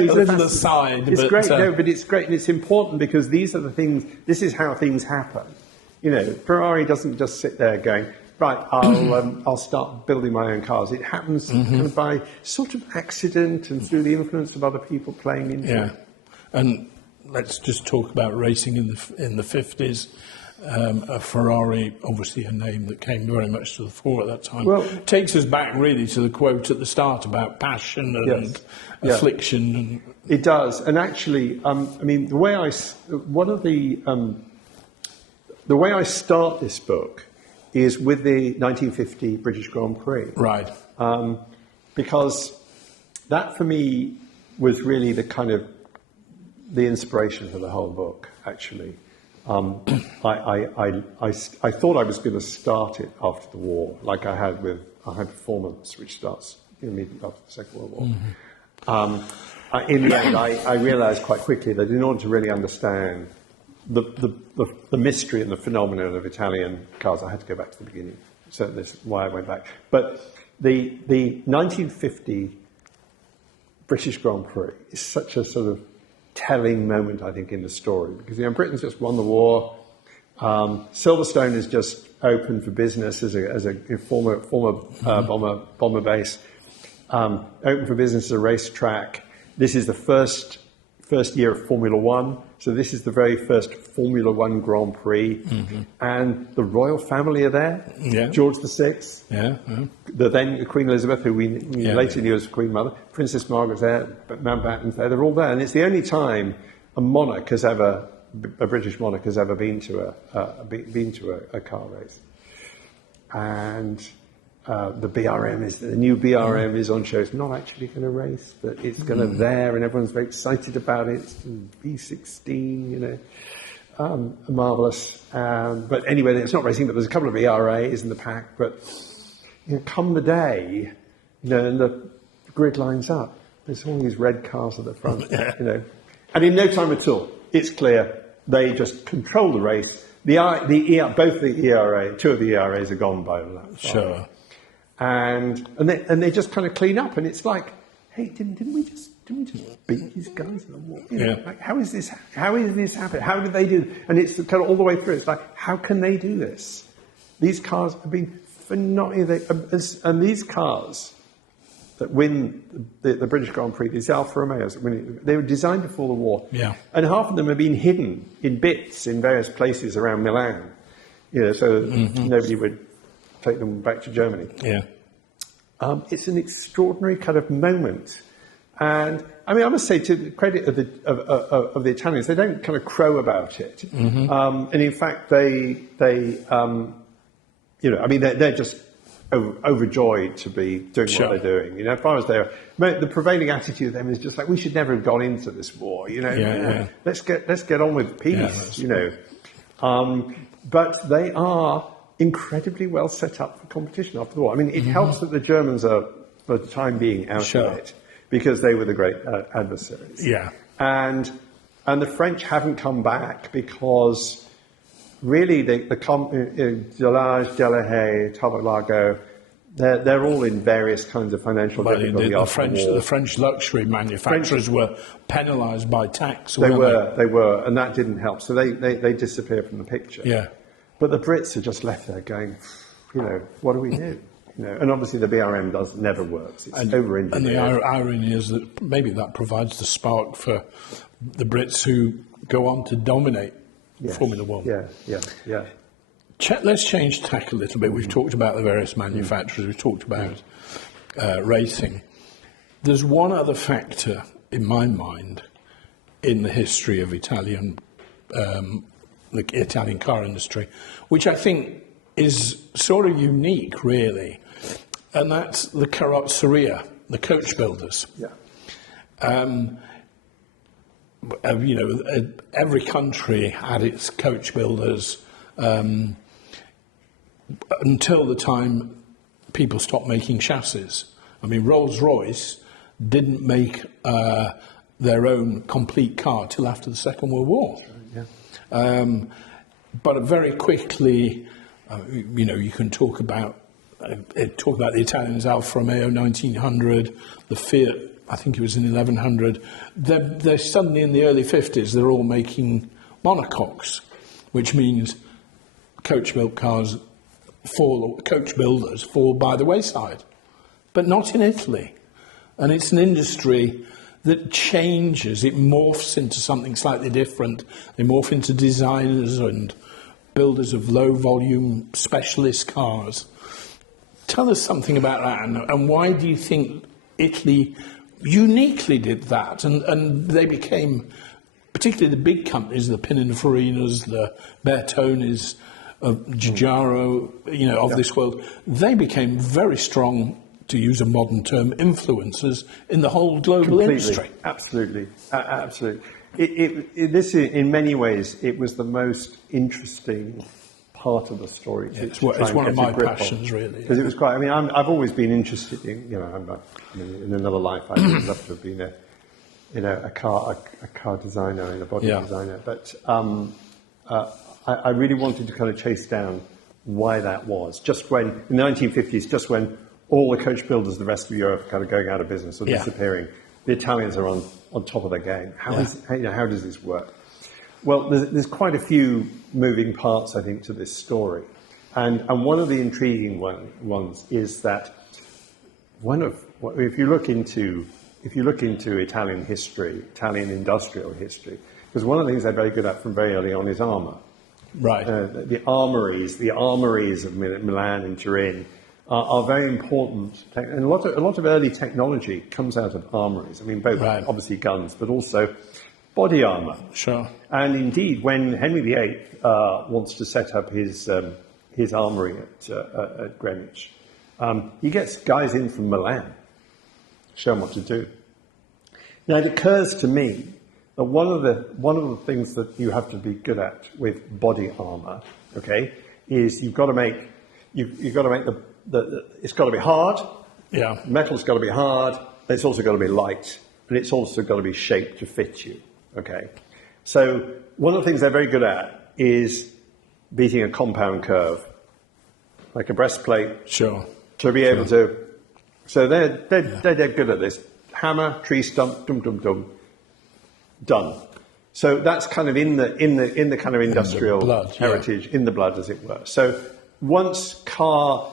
he's a little aside. It's but, great, but it's great, and it's important because these are the things, this is how things happen. Ferrari doesn't just sit there going, right, I'll start building my own cars. It happens kind of by sort of accident and through the influence of other people playing into it. And let's just talk about racing in the 50s. Ferrari, obviously a name that came very much to the fore at that time, takes us back really to the quote at the start about passion and affliction. And it does, and actually, the way I start this book is with the 1950 British Grand Prix, right? Because that for me was really the kind of the inspiration for the whole book, actually. I thought I was going to start it after the war, like I had with a High Performance, which starts immediately after the Second World War. In the end, I realised quite quickly that in order to really understand the mystery and the phenomenon of Italian cars, I had to go back to the beginning. So this is why I went back. But the 1950 British Grand Prix is such a sort of telling moment, I think, in the story, because Britain's just won the war. Silverstone is just open for business as a former bomber base, open for business as a racetrack. This is the first year of Formula One, so this is the very first Formula One Grand Prix, and the royal family are there. Yeah. George VI, the then Queen Elizabeth, who we later knew as Queen Mother, Princess Margaret's there, Mountbatten's there. They're all there, and it's the only time a British monarch has ever been to a car race. And the new BRM is on show. It's not actually going to race, but it's going to there, and everyone's very excited about it. It's B16, marvellous. But anyway, it's not racing, but there's a couple of ERAs in the pack. But come the day, and the grid lines up. There's all these red cars at the front, and in no time at all, it's clear they just control the race. Two of the ERAs are gone by a lap. Sure. And they just kind of clean up, and it's like, hey, didn't we just beat these guys in the war? Like, how is this happen? How did they do it? And it's kind of all the way through. It's like, how can they do this? These cars have been phenomenal, and these cars that win the British Grand Prix, these Alfa Romeos, they were designed before the war, and half of them have been hidden in bits in various places around Milan, so nobody would take them back to Germany. It's an extraordinary kind of moment, and I must say, to the credit of the Italians, they don't kind of crow about it, and in fact, they're just overjoyed to be doing what they're doing. As far as the prevailing attitude of them is just like, we should never have gone into this war. Let's get on with peace. But they are incredibly well set up for competition after the war. It helps that the Germans are, for the time being, out of it, because they were the great adversaries. And the French haven't come back because really Delage, Delahaye, Tavolago, they're all in various kinds of financial difficulty. The French luxury manufacturers were penalised by tax. They were, and that didn't help. So they disappear from the picture. But the Brits are just left there going, what do we do? And obviously the BRM never works. It's over-engineered. And the irony is that maybe that provides the spark for the Brits who go on to dominate Formula One. Let's change tack a little bit. We've talked about the various manufacturers. We've talked about racing. There's one other factor in my mind in the history of the Italian car industry, which I think is sort of unique, really, and that's the carrozzeria, the coach builders. Every country had its coach builders until the time people stopped making chassis. Rolls-Royce didn't make their own complete car till after the Second World War. But very quickly, you can talk about the Italians, Alfa Romeo 1900, the Fiat, I think it was in 1100. They're suddenly in the early 50s, they're all making monocoques, which means coach-built cars coach builders fall by the wayside. But not in Italy. And it's an industry that changes, it morphs into something slightly different. They morph into designers and builders of low-volume specialist cars. Tell us something about that, and why do you think Italy uniquely did that? And they became, particularly the big companies, the Pininfarinas, the Bertones, Giugiaro, of this world, they became very strong, to use a modern term, influencers in the whole global industry. Absolutely. This, in many ways, it was the most interesting part of the story. It's one of my passions, really. Because it was quite. I mean, I've always been interested in. You know, in another life, I would love to have been a car designer and a body designer. But I really wanted to kind of chase down why that was. Just when in the 1950s, just when all the coach builders, the rest of Europe, are kind of going out of business or disappearing, the Italians are on top of their game. How does this work? Well, there's quite a few moving parts, I think, to this story, and one of the intriguing ones is that if you look into Italian history, Italian industrial history, because one of the things they're very good at from very early on is armour. Right. The armories of Milan and Turin are very important, and a lot of early technology comes out of armories. I mean, both obviously guns, but also body armour. Sure. And indeed, when Henry VIII wants to set up his armoury at Greenwich, he gets guys in from Milan, show them what to do. Now, it occurs to me that one of the things that you have to be good at with body armour, okay, is you've got to make it's got to be hard. Yeah. Metal's got to be hard. It's also got to be light, and it's also got to be shaped to fit you. Okay. So one of the things they're very good at is beating a compound curve, like a breastplate. Sure. To be able to. So they're good at this. Hammer, tree stump, dum dum dum. Done. So that's kind of in the kind of industrial heritage, in the blood, as it were. So once car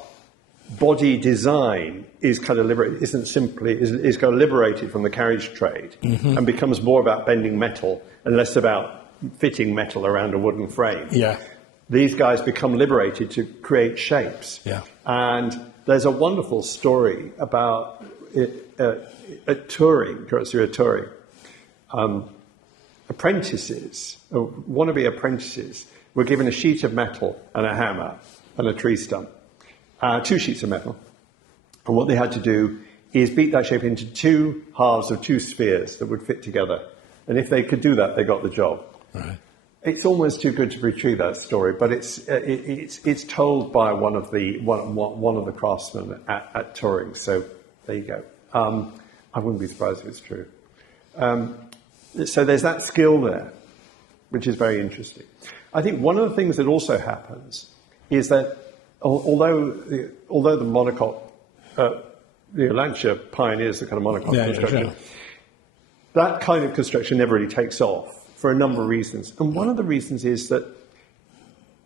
body design is kind of liberated, is kind of liberated from the carriage trade and becomes more about bending metal and less about fitting metal around a wooden frame. Yeah. These guys become liberated to create shapes. Yeah. And there's a wonderful story about at Turing, courtesy of Turing. Wannabe apprentices were given a sheet of metal and a hammer and a tree stump, 2 sheets of metal. And what they had to do is beat that shape into 2 halves of 2 spheres that would fit together. And if they could do that, they got the job. Right. It's almost too good to be true, that story, but it's told by one of the craftsmen at Turing. So there you go. I wouldn't be surprised if it's true. So there's that skill there, which is very interesting. I think one of the things that also happens is that although the monocoque, Lancia pioneers the kind of monocoque construction, that kind of construction never really takes off for a number of reasons. And one of the reasons is that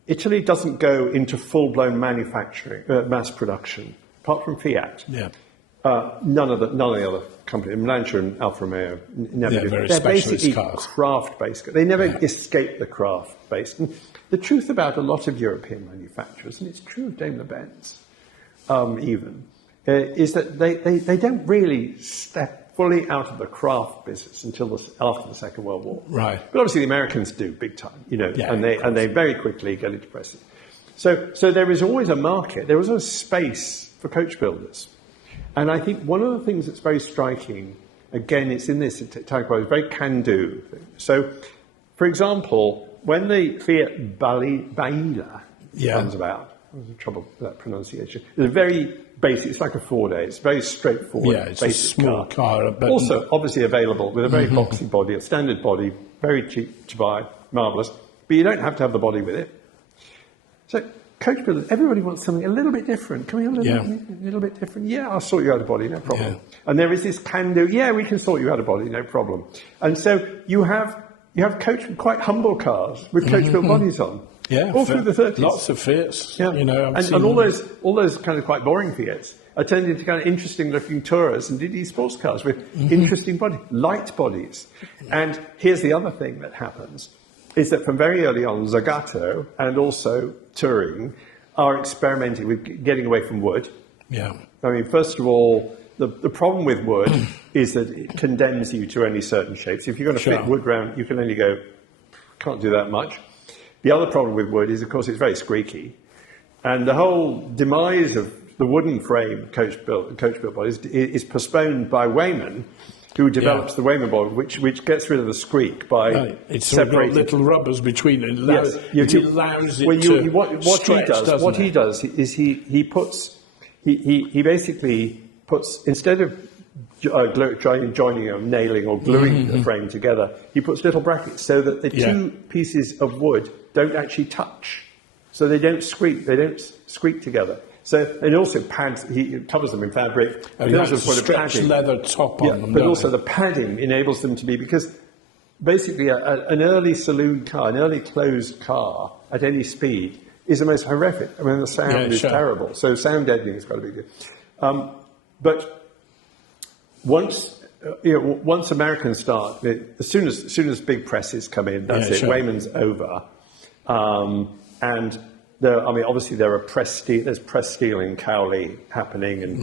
Italy doesn't go into full-blown manufacturing, mass production, apart from Fiat. Yeah. None of the other companies, Lancia and Alfa Romeo, never do. Very They're specialist basically cars. craft-based. They never escape the craft-based. And the truth about a lot of European manufacturers, and it's true of Daimler-Benz even, is that they don't really step fully out of the craft business until after the Second World War. Right. But obviously the Americans do big time, and they very quickly get into pressing. So there is always a market. There is a space for coach builders. And I think one of the things that's very striking, again, it's in this Italian quote, very can-do thing. So, for example, when the Fiat Baila comes about, there's trouble with that pronunciation, it's very basic, it's like a 4-day, it's very straightforward, it's basic a small car. But also, obviously available with a very boxy body, a standard body, very cheap to buy, marvellous, but you don't have to have the body with it. So, coach builders, everybody wants something a little bit different. Can we have a little bit different? Yeah, I'll sort you out a body, no problem. Yeah. And there is this can-do, we can sort you out a body, no problem. And so you have quite humble cars with coach-built bodies on. Yeah, all through the 30s. Lots of Fiats. Yeah. And all those kind of quite boring Fiats are turned into kind of interesting-looking Touras and DD sports cars with interesting bodies, light bodies. And here's the other thing that happens, is that from very early on, Zagato and also Turing are experimenting with getting away from wood. Yeah. I mean, first of all, the problem with wood is that it condemns you to only certain shapes. If you're going to fit wood round, you can only go, can't do that much. The other problem with wood is, of course, it's very squeaky. And the whole demise of the wooden frame coach-built bodies is postponed by Wayman who develops the Wayman body, which gets rid of the squeak by it's separating little rubbers between it. It allows it to stretch, what he does is he basically puts, instead of joining or nailing or gluing the frame together, he puts little brackets so that the two pieces of wood don't actually touch, so they don't squeak together. So, and also pads, he covers them in fabric. He also put a padding, leather top on them. But also the padding enables them to be, because basically an early saloon car, an early closed car at any speed is the most horrific. I mean, the sound is terrible. So sound deadening has got to be good. But once Americans start, as soon as big presses come in, that's it. Wayman's over, and obviously there's press steel in Cowley happening, and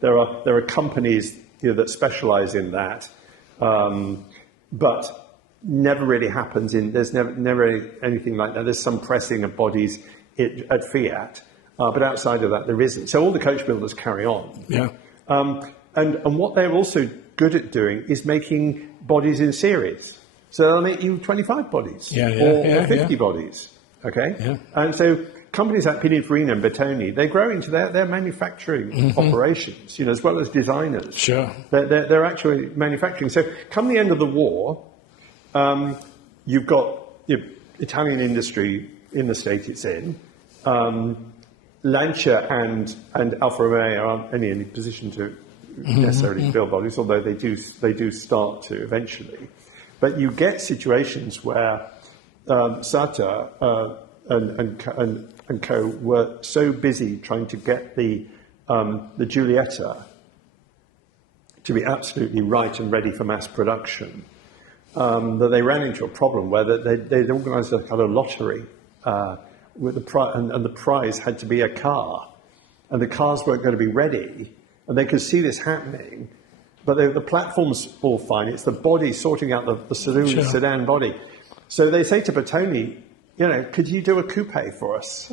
there are companies that specialise in that, but never really happens there's never anything like that. There's some pressing of bodies at Fiat, but outside of that there isn't. So all the coach builders carry on. And what they're also good at doing is making bodies in series. So they'll make you 25 bodies or 50 bodies. Okay? And so companies like Pininfarina and Bertoni, they grow into their manufacturing operations, as well as designers. They're actually manufacturing. So come the end of the war, you've got Italian industry in the state it's in. Lancia and Alfa Romeo aren't in any position to necessarily build bodies, although they do start to eventually. But you get situations where Sata and co were so busy trying to get the Giulietta to be absolutely right and ready for mass production that they ran into a problem where they'd organised a kind of lottery with the prize had to be a car, and the cars weren't going to be ready, and they could see this happening. But the platform's all fine. It's the body sorting out the saloon sedan body. So they say to Bertoni, could you do a coupe for us?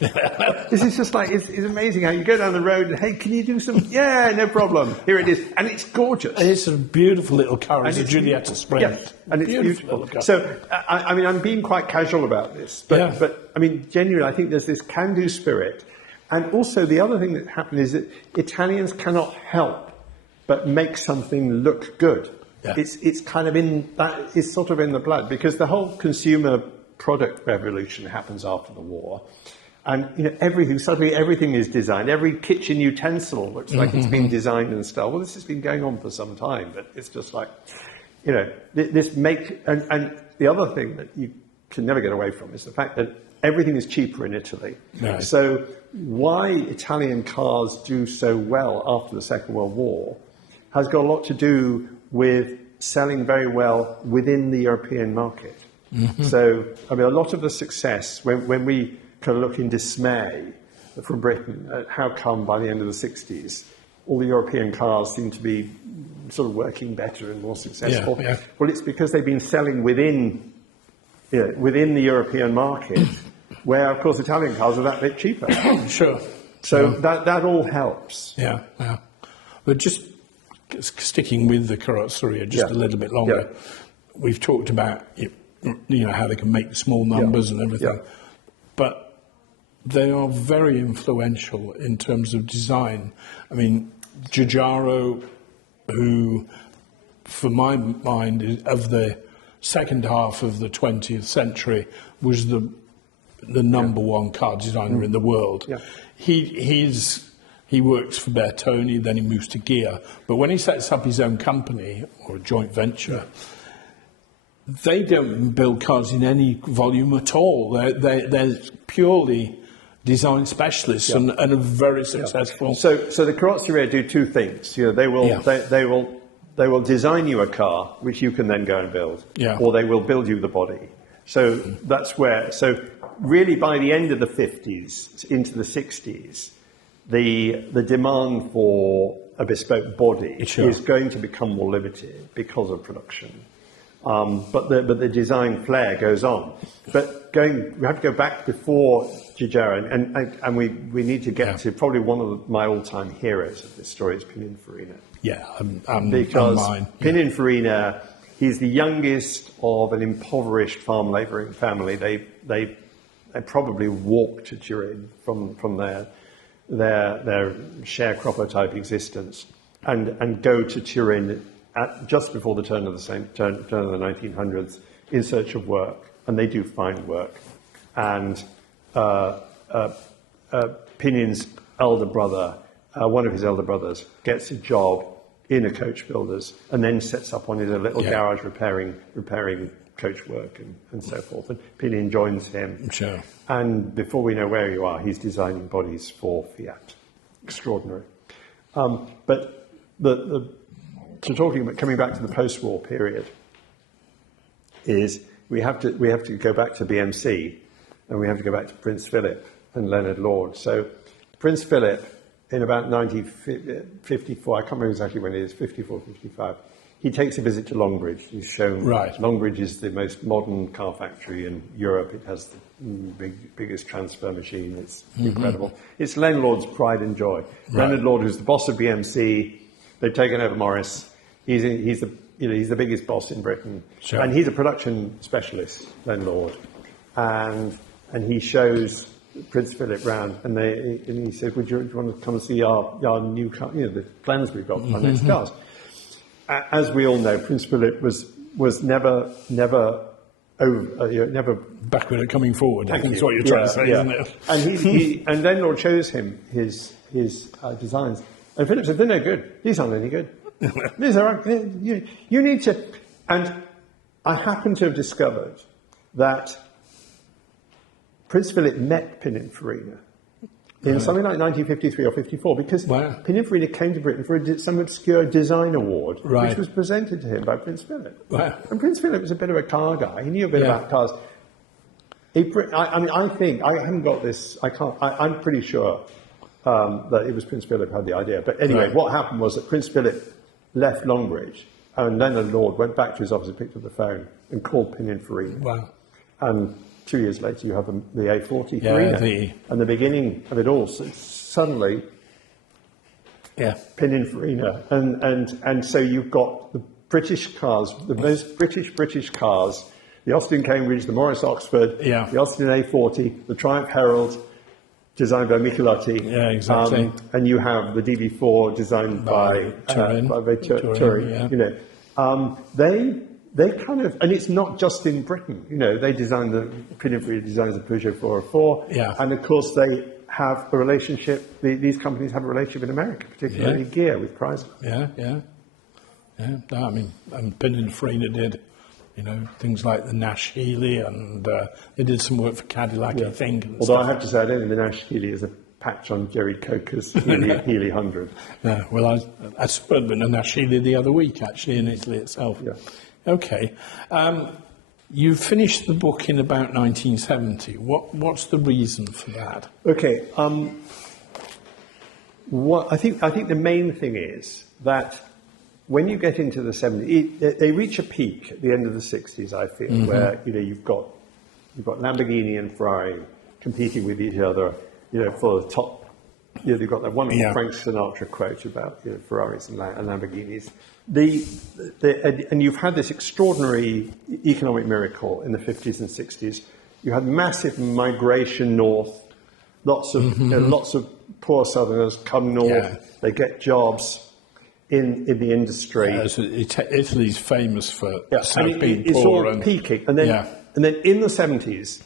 This is just like, it's amazing how you go down the road and, hey, can you do some? Yeah, no problem. Here it is. And it's gorgeous. It's a beautiful little car. It's a Giulietta Sprint. Yes, and it's beautiful. So, I'm being quite casual about this. But genuinely, I think there's this can-do spirit. And also the other thing that happened is that Italians cannot help but make something look good. It's kind of it's sort of in the blood, because the whole consumer product revolution happens after the war, and suddenly everything is designed. Every kitchen utensil looks like it's been designed and stuff. Well, this has been going on for some time, but it's just like, this and the other thing that you can never get away from is the fact that everything is cheaper in Italy. So why Italian cars do so well after the Second World War has got a lot to do with selling very well within the European market. So, a lot of the success, when we kind of look in dismay from Britain at how come by the end of the 60s, all the European cars seem to be sort of working better and more successful. Well, it's because they've been selling within the European market, where, of course, Italian cars are that bit cheaper. So that all helps. But just sticking with the carrozzeria just a little bit longer, we've talked about how they can make small numbers and everything, but they are very influential in terms of design. Giugiaro, who, for my mind, of the second half of the 20th century, was the number one car designer in the world. He works for Bertoni, then he moves to Ghia. But when he sets up his own company, or a joint venture, they don't build cars in any volume at all. They're purely design specialists and are very successful. So the carrozzeria do two things. They will design you a car which you can then go and build, or they will build you the body. So that's where. So really, by the end of the 50s into the 60s, the demand for a bespoke body is going to become more limited because of production. But the design flair goes on. But we have to go back before Giugiaro, and we need to get to probably one of my all-time heroes of this story is Pininfarina. Yeah, because mine. Pininfarina, he's the youngest of an impoverished farm labouring family. They probably walked to Turin from their sharecropper type existence and go to Turin just before the turn of the 1900s in search of work, and they do find work. And Pinin's elder brother, one of his elder brothers, gets a job in a coach builder's and then sets up on his little garage repairing coach work and so forth. And Pinin joins him. Sure. And before we know where you are, he's designing bodies for Fiat. Extraordinary. But coming back to the post-war period, is we have to go back to BMC, and we have to go back to Prince Philip and Leonard Lord. So Prince Philip, in about 1954, I can't remember exactly when it is, 54, 55, he takes a visit to Longbridge. He's shown Longbridge is the most modern car factory in Europe. It has the biggest transfer machine. It's incredible. It's Leonard Lord's pride and joy. Leonard Lord, who's the boss of BMC, they've taken over Morris. He's the biggest boss in Britain, and he's a production specialist, Leonard Lord, and he shows Prince Philip round, and he said, "Would you want to come and see our new car? The plans we've got for our next cars." As we all know, Prince Philip was never backward at coming forward. I think that's what you're trying to say, isn't it? And then Lord shows him his designs, and Philip said, "They're no good. These aren't any good. These are you need to." And I happen to have discovered that Prince Philip met Pininfarina in something like 1953 or 54, because Pininfarina came to Britain for some obscure design award, which was presented to him by Prince Philip. And Prince Philip was a bit of a car guy. He knew a bit about cars. I think, I haven't got this, I'm pretty sure that it was Prince Philip who had the idea. But anyway, what happened was that Prince Philip left Longbridge, and Leonard Lord went back to his office and picked up the phone and called Pininfarina. And 2 years later, you have the A40 Farina, and the beginning of it all. So suddenly, Pininfarina, and so you've got the British cars, the most British cars, the Austin Cambridge, the Morris Oxford, the Austin A40, the Triumph Herald, designed by Michelotti, and you have the DB4 designed by Turing. They kind of, and it's not just in Britain. They designed Pininfarina designs the Peugeot 404, and of course they have a relationship. These companies have a relationship in America, particularly gear with Chrysler. No, I mean, and Pininfarina did, things like the Nash Healy, and they did some work for Cadillac, I think. Although I have to say, I don't think the Nash Healy is a patch on Jerry Coker's Healy 100. Well, I spurred the Nash Healy the other week, actually, in Italy itself. Okay. You finished the book in about 1970. What's the reason for that? Okay. I think the main thing is that when you get into the 70s, they reach a peak at the end of the 60s, I feel, where you've got Lamborghini and Ferrari competing with each other, for the top. You've got that wonderful Frank Sinatra quote about Ferraris and Lamborghinis. And you've had this extraordinary economic miracle in the 50s and 60s. You had massive migration north. Lots of poor Southerners come north. They get jobs in the industry. Italy's famous for South being it's poor. All peaking, and then in the 70s,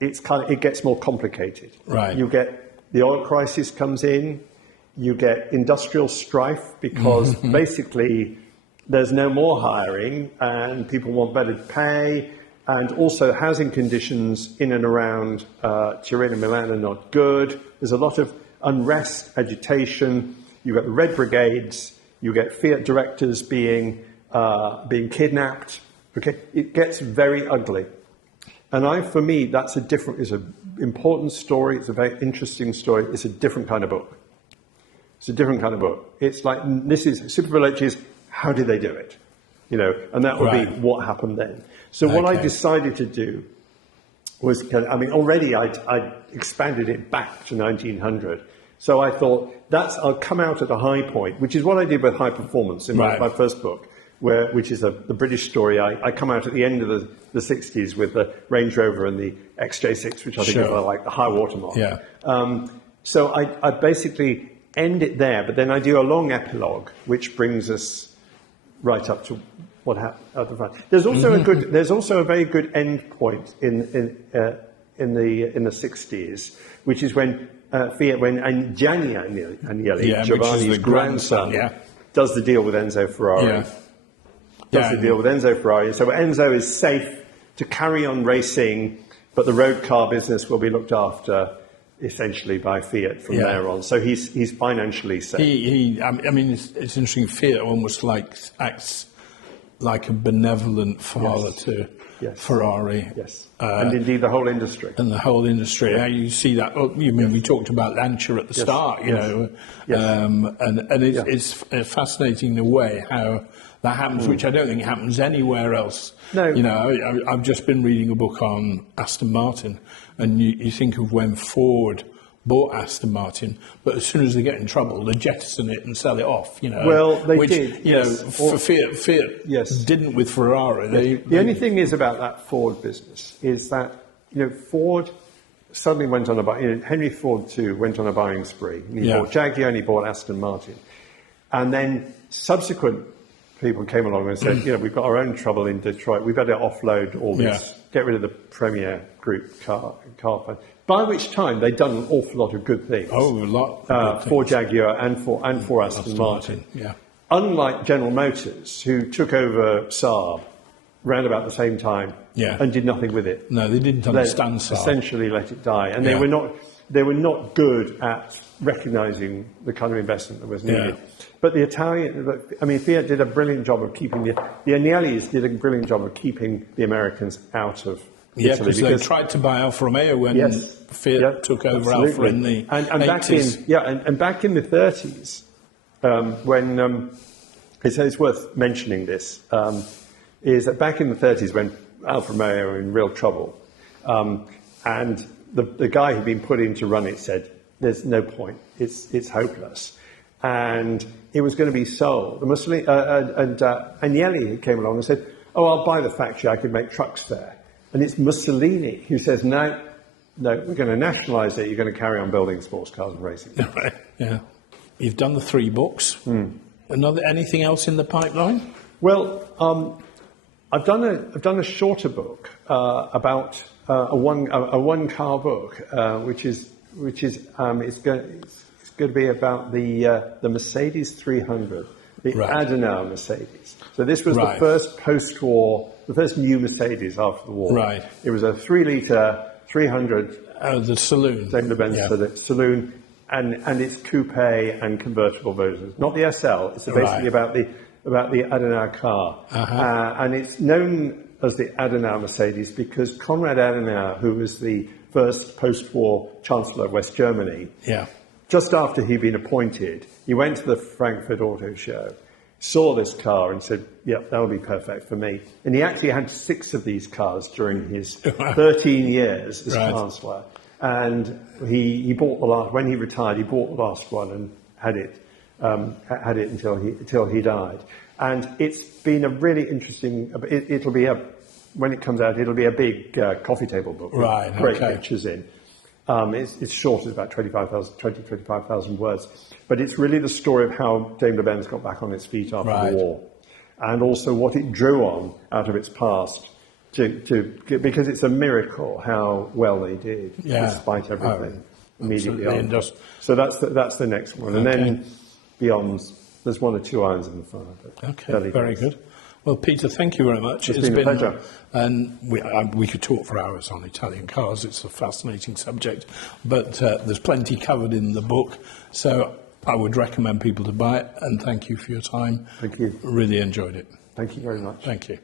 it gets more complicated. You get the oil crisis comes in. You get industrial strife because basically there's no more hiring and people want better pay, and also housing conditions in and around Turin and Milan are not good. There's a lot of unrest, agitation. You get the Red Brigades. You get Fiat directors being kidnapped. Okay, it gets very ugly. And for me, it's an important story. It's a very interesting story. It's a different kind of book. It's a different kind of book. It's like, Superveloce is, how did they do it? you know, and that would be what happened then. So what I decided to do was, I mean, already I'd expanded it back to 1900. So I thought, I'll come out at a high point, which is what I did with High Performance in my first book, which is the British story. I come out at the end of the 60s with the Range Rover and the XJ6, which I think is like the high watermark. Yeah. So I basically end it there, but then I do a long epilogue, which brings us right up to what happened at the front. There's also there's also a very good end point in the 60s, which is when Fiat, when Gianni Agnelli, Giovanni's grandson, does the deal with Enzo Ferrari. Does the deal with Enzo Ferrari. So Enzo is safe to carry on racing, but the road car business will be looked after essentially by Fiat from there on. So he's financially safe. I mean, it's interesting. Fiat almost acts like a benevolent father to Ferrari. Yes, and indeed the whole industry. And the whole industry. How you see that? Oh, you mean we talked about Lancia at the start, you know, and it's fascinating the way how that happens, which I don't think happens anywhere else. No. You know, I've just been reading a book on Aston Martin, and you think of when Ford bought Aston Martin, but as soon as they get in trouble, they jettison it and sell it off, you know. Well, they did. You know, for Fiat didn't with Ferrari. The only thing is about that Ford business is that, you know, Ford suddenly went on Henry Ford too went on a buying spree. And he bought Jaguar and he bought Aston Martin. And then subsequent people came along and said, you know, we've got our own trouble in Detroit. We've got to offload all this, get rid of the Premier Group car. By which time they'd done an awful lot of good things. Oh, a lot. For Jaguar and for Aston Martin. Yeah. Unlike General Motors, who took over Saab round about the same time and did nothing with it. No, they didn't understand Saab. Essentially let it die. And they were not good at recognising the kind of investment that was needed. Yeah. But Fiat did a brilliant job of keeping the Agnellis did a brilliant job of keeping the Americans out of Italy, because they tried to buy Alfa Romeo when Fiat took over Alfa in the 80s. And back in the 30s, when it's worth mentioning this, is that back in the 30s when Alfa Romeo were in real trouble, and the guy who'd been put in to run it said, "There's no point. It's hopeless," and it was going to be sold. And Agnelli came along and said, "Oh, I'll buy the factory. I could make trucks there." And it's Mussolini who says, no, we're going to nationalise it. You're going to carry on building sports cars and racing cars. Yeah. You've done the 3 books. Anything else in the pipeline? Well, I've done a shorter book about a one car book, which is it's going to be about the Mercedes 300, the Adenauer Mercedes. So this was the first post-war, the first new Mercedes after the war. Right. It was a 3-litre 300. The saloon. Daimler-Benz saloon, and it's coupe and convertible versions. Not the SL. It's basically about the Adenauer car, and it's known as the Adenauer Mercedes because Konrad Adenauer, who was the first post-war Chancellor of West Germany, just after he'd been appointed, he went to the Frankfurt Auto Show, saw this car and said, "Yep, that'll be perfect for me." And he actually had 6 of these cars during his 13 years as Chancellor. And he bought the last, when he retired, he bought the last one and had it until he died. And it's been a really interesting, it'll be when it comes out, it'll be a big coffee table book with great pictures in. It's short, it's about 25,000 words. But it's really the story of how Daimler-Benz got back on its feet after the war. And also what it drew on out of its past because it's a miracle how well they did, despite everything, immediately on. So that's the next one. And then beyond, there's 1 or 2 irons in the fire. Okay, very good. Well, Peter, thank you very much. It's been a pleasure. And we could talk for hours on Italian cars. It's a fascinating subject. But there's plenty covered in the book. So I would recommend people to buy it. And thank you for your time. Thank you. Really enjoyed it. Thank you very much. Thank you.